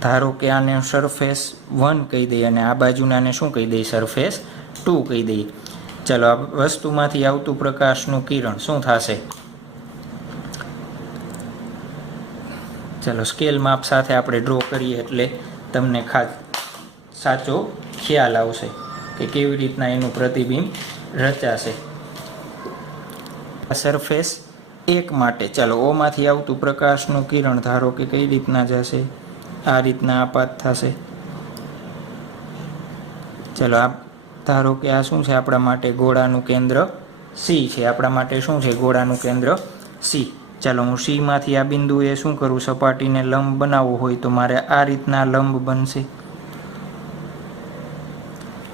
ધારો કે આને સરફેસ 1 કહી દઈએ અને આ બાજુનાને શું કહી દઈએ? સરફેસ 2 કહી દઈએ. ચાલો આ વસ્તુમાંથી આવતું પ્રકાશનું કિરણ શું થશે? ચાલો સ્કેલ માપ સાથે આપણે ડ્રો કરીએ એટલે તમને સાચો ખ્યાલ આવશે કે કેવી રીતના એનું પ્રતિબિંબ રચાશે. સરફેસ 1 માટે ચાલો ઓમાંથી આવતું પ્રકાશનું કિરણ ધારો કે કઈ રીતના જશે? આ રીતના આપાત થશે. ચાલો આ ધારો કે આ શું છે? આપણા માટે ગોળાનું કેન્દ્ર સી છે. આપણા માટે શું છે? ગોળાનું કેન્દ્ર સી. ચાલો હું સી માંથી આ બિંદુએ શું કરું? સપાટીને લંબ બનાવવું હોય તો મારે આ રીતના લંબ બનશે.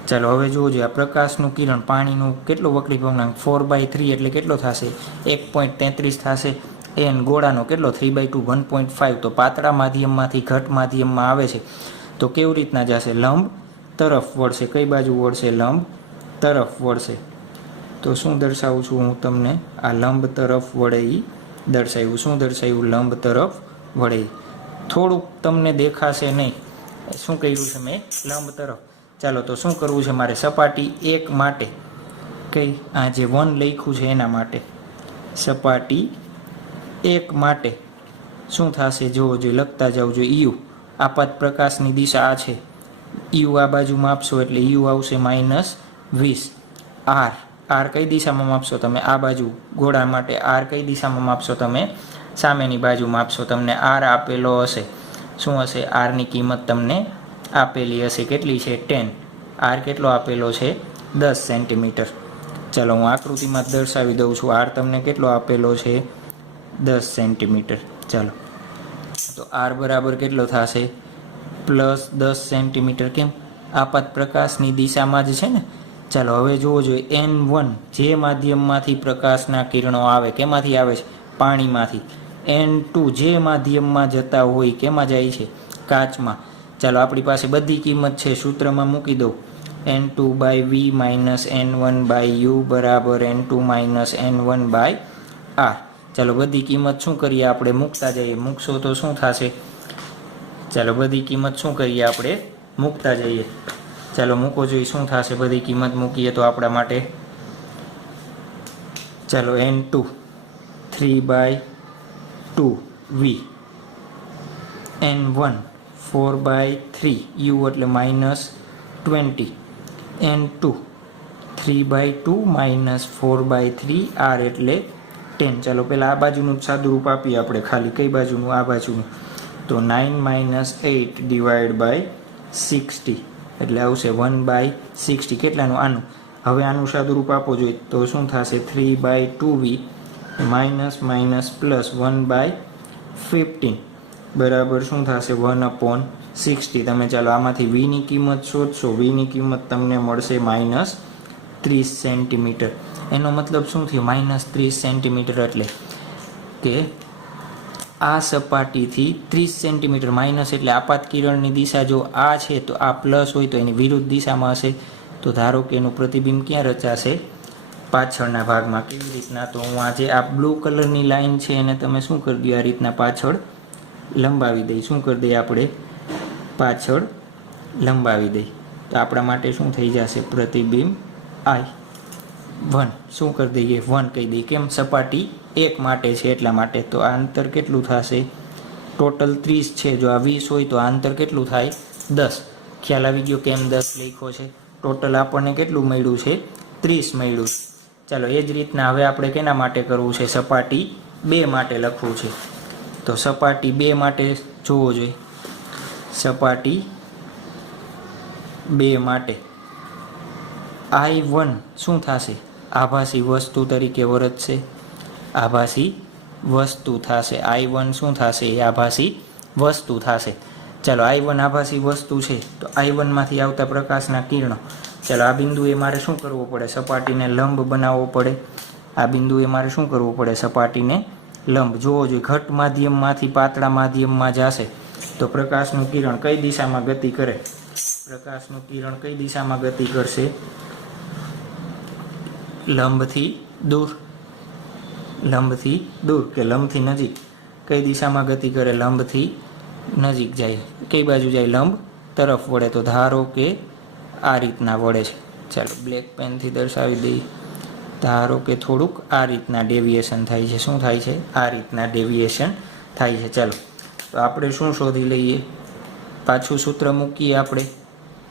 ચાલો હવે જોજો આ પ્રકાશનું કિરણ પાણીનું કેટલો વક્રીભવનાંક? 4/3 એટલે કેટલો થશે? 1.33 થશે. એન ગોળાનો કેટલો? 3/2 1.5. તો પાતળા માધ્યમમાંથી ઘટ માધ્યમમાં આવે છે તો કેવી રીતના જશે? લંબ તરફ વળશે. કઈ બાજુ વળશે? લંબ તરફ વળશે. તો શું દર્શાવું છું હું તમને? આ લંબ તરફ વળે એ દર્શાવ્યું. શું દર્શાવ્યું? લંબ તરફ વળે. થોડુંક તમને દેખાશે નહીં. શું કર્યું છે મેં? લંબ તરફ. ચાલો તો શું કરવું છે મારે? સપાટી 1 માટે કઈ આ જે 1 લખ્યું છે એના માટે સપાટી 1 માટે શું થશે? જોવો જોઈએ, લખતા જાવ જોઈએ. યુ આપાત પ્રકાશની દિશા આ છે. યુ આ બાજુ માપશો એટલે યુ આવશે -20. આર આર કઈ દિશામાં માપશો તમે? આ બાજુ ગોળા માટે આર કઈ દિશામાં માપશો તમે? સામેની બાજુ માપશો. તમને આર આપેલો હશે, શું હશે? આરની કિંમત તમને આપેલી હશે, કેટલી છે? 10. આર કેટલો આપેલો છે? 10 સેન્ટીમીટર. ચાલો હું આકૃતિમાં દર્શાવી દઉં છું. આર તમને કેટલો આપેલો છે? 10 સેન્ટીમીટર. ચાલો તો આર બરાબર કેટલો થશે? +10 સેન્ટીમીટર. કેમ? આપાત પ્રકાશની દિશામાં જ છે ને. ચાલો હવે જોવો જોઈએ N1 જે માધ્યમમાંથી પ્રકાશના કિરણો આવે, કેમાંથી આવે છે? પાણીમાંથી. N2 જે માધ્યમમાં જતા હોય, કેમાં જાય છે? કાચમાં. ચાલો આપણી પાસે બધી કિંમત છે, સૂત્રમાં મૂકી દઉં. N2/V - N1/U બરાબર N2 - N1/R. ચાલો બધી કિંમત શું કરીએ આપણે? મૂકતા જઈએ. મૂકશો તો શું થશે? ચાલો બધી કિંમત શું કરીએ આપણે? મૂકતા જઈએ. ચાલો મૂકો જોઈએ શું થશે બધી કિંમત મૂકીએ તો આપણા માટે. ચાલો N2 3/2V, N1 4/3U એટલે -20, N2 3/2 - 4/3R એટલે 10. ચાલો પહેલાં આ બાજુનું સાદુરૂપ આપીએ આપણે, ખાલી કઈ બાજુનું? આ બાજુનું. તો 9 - 8/60 એટલે આવશે 1/60. કેટલાનું? આનું. હવે આનું સાદુરૂપ આપો જોઈએ તો શું થશે? 3/2V -+1/15 બરાબર શું થશે? 1/60. તમે ચાલો આમાંથી Vની કિંમત શોધશો. Vની કિંમત તમને મળશે -30 સેન્ટીમીટર. એનો મતલબ શું થયો? -30 સેન્ટીમીટર એટલે કે આ સપાટીથી 30 સેન્ટીમીટર. માઇનસ એટલે આપાત કિરણની દિશા જો આ છે તો આ પ્લસ હોય તો એની વિરુદ્ધ દિશામાં હશે. તો ધારો કે એનું પ્રતિબિંબ ક્યાં રચાશે? પાછળના ભાગમાં. કેવી રીતના? તો હું આજે આ બ્લુ કલરની લાઈન છે એને તમે શું કરી દો? આ રીતના પાછળ લંબાવી દઈ. શું કરી દઈએ આપણે? પાછળ લંબાવી દઈ. તો આપણા માટે શું થઈ જશે? પ્રતિબિંબ I1 શું કરી દઈએ? 1 કહી દઈએ. કેમ? સપાટી 1 માટે છે એટલા માટે. તો આ અંતર કેટલું થશે? ટોટલ 30 છે. જો આ 20 હોય તો આ અંતર કેટલું થાય? 10. ખ્યાલ આવી ગયો કેમ 10 લખ્યો છે? ટોટલ આપણને કેટલું મળ્યું છે? 30 મળ્યું. ચાલો એ જ રીતના હવે આપણે કેના માટે કરવું છે? સપાટી 2 માટે લખવું છે. તો સપાટી 2 માટે જોવો જોઈએ. સપાટી 2 માટે I1 શું થશે? આભાસી વસ્તુ તરીકે વર્તશે. આભાસી વસ્તુ થશે. I1 શું થશે? એ આભાસી વસ્તુ થશે. ચાલો I1 આભાસી વસ્તુ છે તો I1 માંથી આવતા પ્રકાશના કિરણો. ચાલો આ બિંદુએ મારે શું કરવું પડે? સપાટીને લંબ બનાવવો પડે. આ બિંદુએ મારે શું કરવું પડે? સપાટીને લંબ. જોવો જોઈએ ઘટ માધ્યમમાંથી પાતળા માધ્યમમાં જશે તો પ્રકાશનું કિરણ કઈ દિશામાં ગતિ કરે? પ્રકાશનું કિરણ કઈ દિશામાં ગતિ કરશે? લંબથી દૂર. લંબથી દૂર કે લંબથી નજીક? કઈ દિશામાં ગતિ કરે? લંબથી નજીક જાય. કઈ બાજુ જાય? લંબ તરફ વળે. તો ધારો કે આ રીતના વળે છે. ચાલો બ્લેક પેનથી દર્શાવી દઈએ. ધારો કે થોડુંક આ રીતના ડેવિએશન થાય છે. શું થાય છે? આ રીતના ડેવિએશન થાય છે. ચાલો તો આપણે શું શોધી લઈએ? પાછું સૂત્ર મૂકીએ આપણે.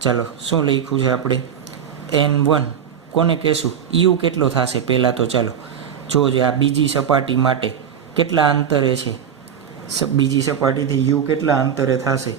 ચાલો શું લખ્યું છે આપણે? N1 કોને કહેશું? U કેટલો થશે પહેલાં? તો ચાલો જોજો આ બીજી સપાટી માટે કેટલા અંતરે છે? બીજી સપાટીથી U કેટલા અંતરે થશે?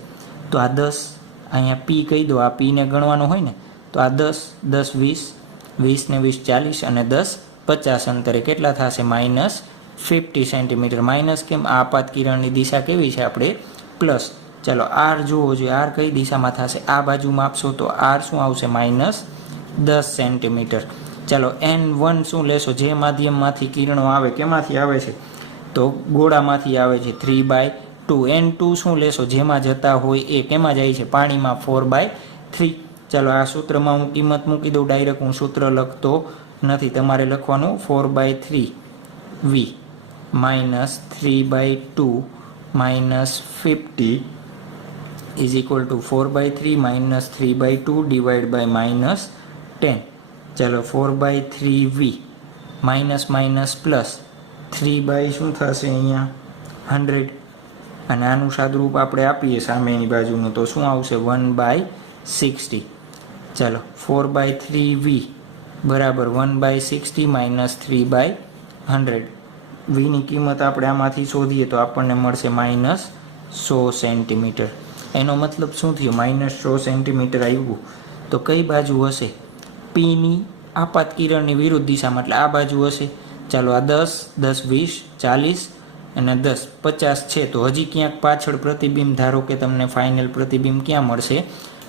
તો આ 10 અહીંયા P કહી દો. આ Pને ગણવાનો હોય ને તો આ 10, 10, 20, 20 ને 20 40 અને 10 50 અંતરે કેટલા થશે? -50 સેન્ટીમીટર. માઇનસ કેમ? આ આપાત કિરણની દિશા કેવી છે આપણે? પ્લસ. ચાલો R જોવો જોઈએ. R કઈ દિશામાં થશે? આ બાજુ માપશો તો R શું આવશે? -10 સેન્ટીમીટર. ચાલો N1 શું લેશો? જે માધ્યમમાંથી કિરણો આવે કેમાંથી આવે છે? તો ગોળામાંથી આવે છે. 3/2. N2 શું લેશો? જેમાં જતા હોય એ કેમાં જાય છે? પાણીમાં. 4/3. ચાલો આ સૂત્રમાં હું કિંમત મૂકી દઉં. ડાયરેક્ટ હું સૂત્ર લખતો નથી, તમારે લખવાનું 4/3V -3/2 -50 is equal to 4/3 -3/2 divided by -10. ચાલો 4/3V માઇનસ માઇનસ પ્લસ 3 શું થશે અહીંયા? 100. અને આનું સાદુરૂપ આપણે આપીએ સામેની બાજુનું તો શું આવશે? 1/60. ચાલો 4/3V બરાબર 1/60 માઇનસ 3/100. વીની કિંમત આપણે આમાંથી શોધીએ તો આપણને મળશે -100 સેન્ટીમીટર. એનો મતલબ શું થયું? -100 સેન્ટીમીટર આવ્યું. તો કઈ બાજુ હશે? પીની આપાત કિરણની વિરુદ્ધ દિશામાં, એટલે આ બાજુ હશે. ચાલો આ 10, 10, 20, 40 અને 10, 50 છે. તો હજી ક્યાંક પાછળ પ્રતિબિંબ, ધારો કે તમને ફાઇનલ પ્રતિબિંબ ક્યાં મળશે?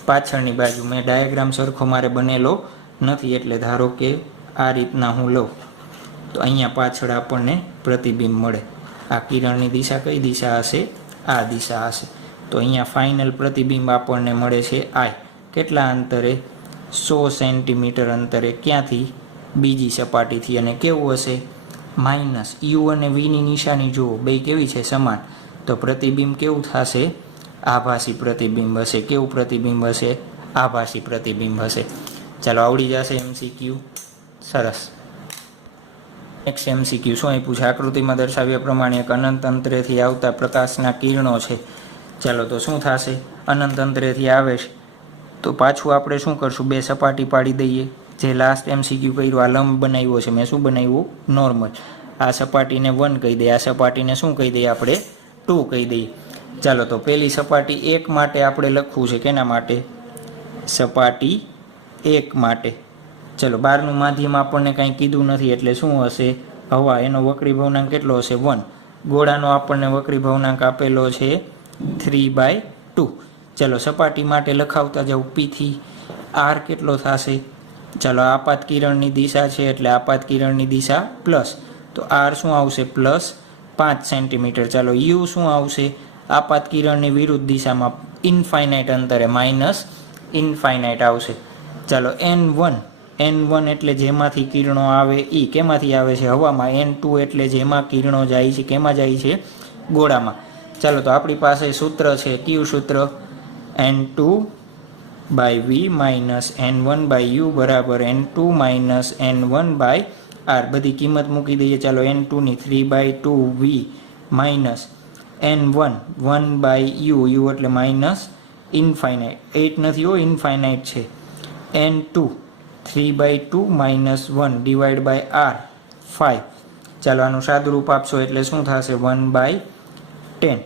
પાછળની બાજુ. મેં ડાયાગ્રામ સરખો મારે બનેલો નથી, એટલે ધારો કે આ રીતના હું લઉં તો અહીંયા પાછળ આપણને પ્રતિબિંબ મળે. આ કિરણની દિશા કઈ દિશા હશે? આ દિશા હશે. તો અહીંયા ફાઇનલ પ્રતિબિંબ આપણને મળે છે આઈ. કેટલા અંતરે? 100 સેન્ટીમીટર અંતરે. ક્યાંથી? બીજી સપાટીથી. અને કેવું હશે? માઇનસ. યુ અને વીની નિશાની જુઓ, બે કેવી છે? સમાન. તો પ્રતિબિંબ કેવું થશે? આભાસી પ્રતિબિંબ હશે. કેવું પ્રતિબિંબ હશે? આભાસી પ્રતિબિંબ હશે. ચાલો આવડી જશે MCQ. સરસ. નેક્સ્ટ MCQ શું આપ્યું છે? આકૃતિમાં દર્શાવ્યા પ્રમાણે એક અનંત અંતરેથી આવતા પ્રકાશના કિરણો છે. ચાલો તો શું થશે? અનંત અંતરેથી આવે છે તો પાછું આપણે શું કરશું? બે સપાટી પાડી દઈએ. જે લાસ્ટ MCQ કર્યું, આ લંબ બનાવ્યો છે, મેં શું બનાવ્યું? નોર્મલ. આ સપાટીને 1 કહી દઈએ, આ સપાટીને શું કહી દઈએ આપણે? 2 કહી દઈએ. ચાલો તો પહેલી સપાટી 1 માટે આપણે લખવું છે. કેના માટે? સપાટી 1 માટે. ચલો, બહારનું માધ્યમ આપણને કાંઈ કીધું નથી, એટલે શું હશે? હવા. એનો વક્રી ભવનાંક કેટલો હશે? 1. ગોળાનો આપણને વક્રી ભવનાંક આપેલો છે 3/2. ચલો સપાટી માટે લખાવતા જાવ. P થી R કેટલો થશે? ચાલો આપાત કિરણની દિશા છે, એટલે આપાત કિરણની દિશા પ્લસ. તો R શું આવશે? +5 સેન્ટીમીટર. ચાલો U શું આવશે? આપાત કિરણની વિરુદ્ધ દિશામાં ઇન્ફાઇનાઇટ અંતરે -ઇન્ફાઇનાઇટ આવશે. ચાલો N1 એટલે જેમાંથી કિરણો આવે એ. કેમાંથી આવે છે? હવામાં. N2 એટલે જેમાં કિરણો જાય છે. કેમાં જાય છે? ગોળામાં. ચાલો તો આપણી પાસે સૂત્ર છે. કયું સૂત્ર? N2/V - N1/U બરાબર N2 - N1/R. બધી કિંમત મૂકી દઈએ. ચાલો N2 ની 3/2V - N1 1/U. U એટલે ઇન્ફાઇનાઇટ. 8 નથી હો, ઇન્ફાઇનાઇટ છે. N2 3/2 - 1 / R 5. ચાલો આનું સાદુરૂપ આપશો એટલે શું થશે? 1/10.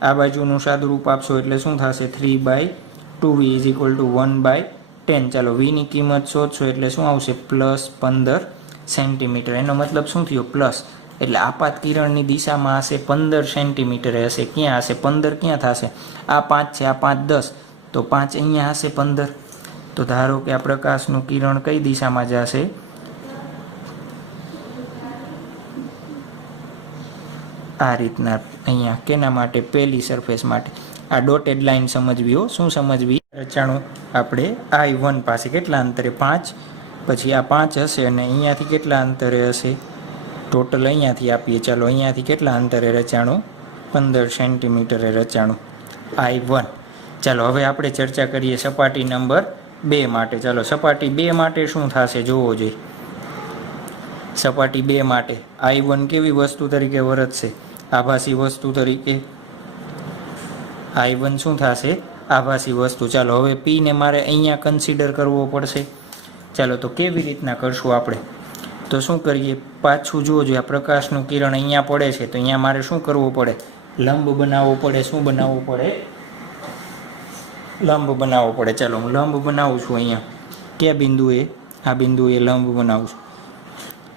આ બાજુનું સાદુરૂપ આપશો એટલે શું થશે? 3/2V = 1/10. ચાલો વીની કિંમત શોધશો એટલે શું આવશે? +15 સેન્ટીમીટર. એનો મતલબ શું થયો? પ્લસ. એટલે આપાત કિરણની દિશામાં હશે 15 સેન્ટીમીટરે હશે. ક્યાં હશે? 15 ક્યાં થશે? આ 5 છે, આ 5 10. તો 5 અહીંયા હશે 15. તો ધારો કે આ પ્રકાશનું કિરણ કઈ દિશામાં જશે? આ રીતના. અહીંયા કેના માટે? પહેલી સરફેસ માટે. આ ડોટેડ લાઈન સમજવી હો. શું સમજવી? રચાણું આપણે I1 પાસે કેટલા અંતરે? 5. પછી આ 5 હશે અને અહીંયાથી કેટલા અંતરે હશે? ટોટલ અહીંયાથી આપીએ. ચાલો અહીંયાથી કેટલા અંતરે રચાણું? 15 સેન્ટીમીટરે રચાણું I1. ચાલો હવે આપણે ચર્ચા કરીએ સપાટી નંબર 2 માટે. ચાલો સપાટી 2 માટે શું થશે જોવો જોઈએ. સપાટી 2 માટે I1 કેવી વસ્તુ તરીકે વર્તશે? આભાસી વસ્તુ તરીકે. I1 શું થશે? આભાસી વસ્તુ. ચાલો હવે P ને મારે અહીંયા કન્સિડર કરવો પડશે. ચાલો તો કેવી રીતના કરશું આપણે? તો શું કરીએ? પાછું જોજો, આ પ્રકાશનું કિરણ અહીંયા પડે છે તો અહીંયા મારે શું કરવું પડે? લંબ બનાવવો પડે. શું બનાવવું પડે? લંબ બનાવવો પડે. ચાલો હું લંબ બનાવું છું અહીંયા. કયા બિંદુએ? આ બિંદુએ લંબ બનાવું છું.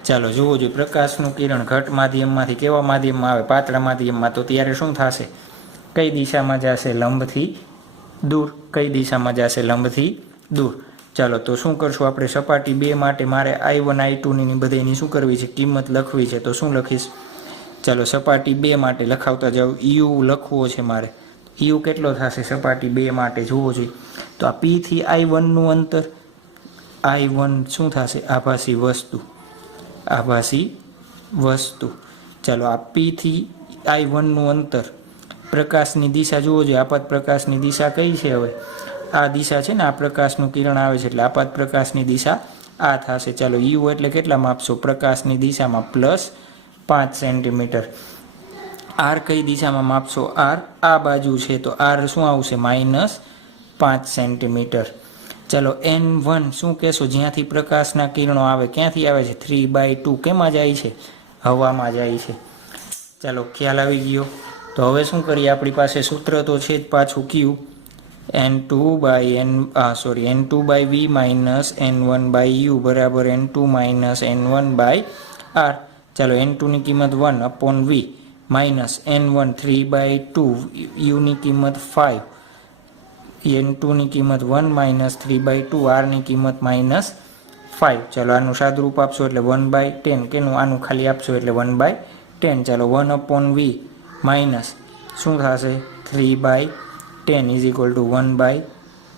ચાલો જુઓ જોઈએ, પ્રકાશનું કિરણ ઘટ માધ્યમમાંથી કેવા માધ્યમમાં આવે? પાતળા માધ્યમમાં. તો ત્યારે શું થશે? કઈ દિશામાં જશે? લંબથી દૂર. કઈ દિશામાં જશે? લંબથી દૂર. ચાલો તો શું કરશું આપણે? સપાટી 2 માટે મારે I1 I2 ની બધાની શું કરવી છે? કિંમત લખવી છે. તો શું લખીશ? ચાલો સપાટી 2 માટે લખાવતા જાઓ. U લખવો છે મારે. U કેટલો થશે સપાટી 2 માટે જોવો જોઈએ. તો આ P થી I1 નું અંતર. I1 શું થશે? આભાસી વસ્તુ. આભાસી વસ્તુ. ચાલો આ P થી I1 નું અંતર. પ્રકાશની દિશા જોવો જોઈએ. આપાત પ્રકાશની દિશા કઈ છે? હવે આ દિશા છે ને, આ પ્રકાશનું કિરણ આવે છે એટલે આપાત પ્રકાશની દિશા આ થશે. ચાલો U એટલે કેટલા માપશો? પ્રકાશની દિશામાં +5 સેન્ટીમીટર. R કઈ દિશામાં માપશો? R આ બાજુ છે તો R શું આવશે? -5 સેન્ટીમીટર. ચાલો N1 શું કહેશો? જ્યાંથી પ્રકાશના કિરણો આવે ક્યાંથી આવે છે? 3/2 કેમાં જાય છે? હવામાં જાય છે. ચાલો ખ્યાલ આવી ગયો. તો હવે શું કરીએ, આપણી પાસે સૂત્ર તો છે જ પાછું કયું, N2/V માઇનસ N1/U બરાબર N2 માઇનસ N1/R. ચાલો N2ની કિંમત 1/V માઇનસ N1 3/2, Uની કિંમત 5, N2ની કિંમત 1 માઇનસ 3/2, Rની કિંમત -5. ચાલો આનું સાદુરૂપ આપશો એટલે 1/10, કેનું આનું ખાલી આપશો એટલે 1/10. ચાલો 1/V માઇનસ શું થશે? 3/10 is equal two 1/10.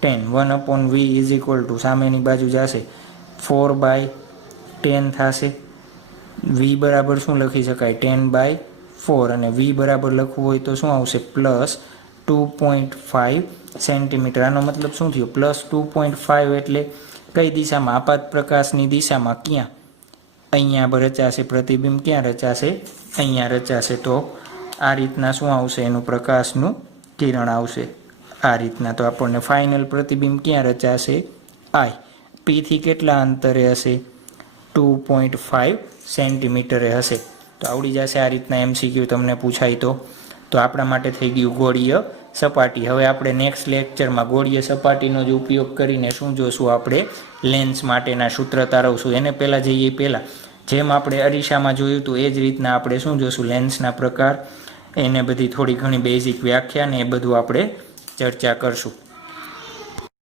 1/V is equal two સામેની બાજુ જશે 4/10 થશે. V બરાબર શું લખી શકાય? 10/4. અને V બરાબર લખવું હોય તો શું આવશે? Plus 2.5 centimetre. આનો મતલબ શું થયો? પ્લસ 2.5 એટલે કઈ દિશામાં? આપાત પ્રકાશની દિશામાં. ક્યાં? અહીંયા રચાશે પ્રતિબિંબ. ક્યાં રચાશે? અહીંયા રચાશે. તો આ રીતના શું આવશે? એનું પ્રકાશનું કિરણ આવશે આ રીતના. તો આપણને ફાઇનલ પ્રતિબિંબ ક્યાં રચાશે? I. P થી કેટલા અંતરે હશે? 2.5 સેન્ટીમીટરે હશે. તો આવડી જશે આ રીતના MCQ તમને પૂછાય તો આપણા માટે થઈ ગયું ગોળીય સપાટી. હવે આપણે નેક્સ્ટ લેક્ચરમાં ગોળીય સપાટીનો જ ઉપયોગ કરીને શું જોશું? આપણે લેન્સ માટેના સૂત્ર તારવશું. એને પહેલાં જઈએ પહેલાં જેમ આપણે અરીસામાં જોયું હતું એ જ રીતના આપણે શું જોશું? લેન્સના પ્રકાર, એને બધી થોડી ઘણી બેઝિક વ્યાખ્યા ને એ બધું આપણે ચર્ચા કરશું.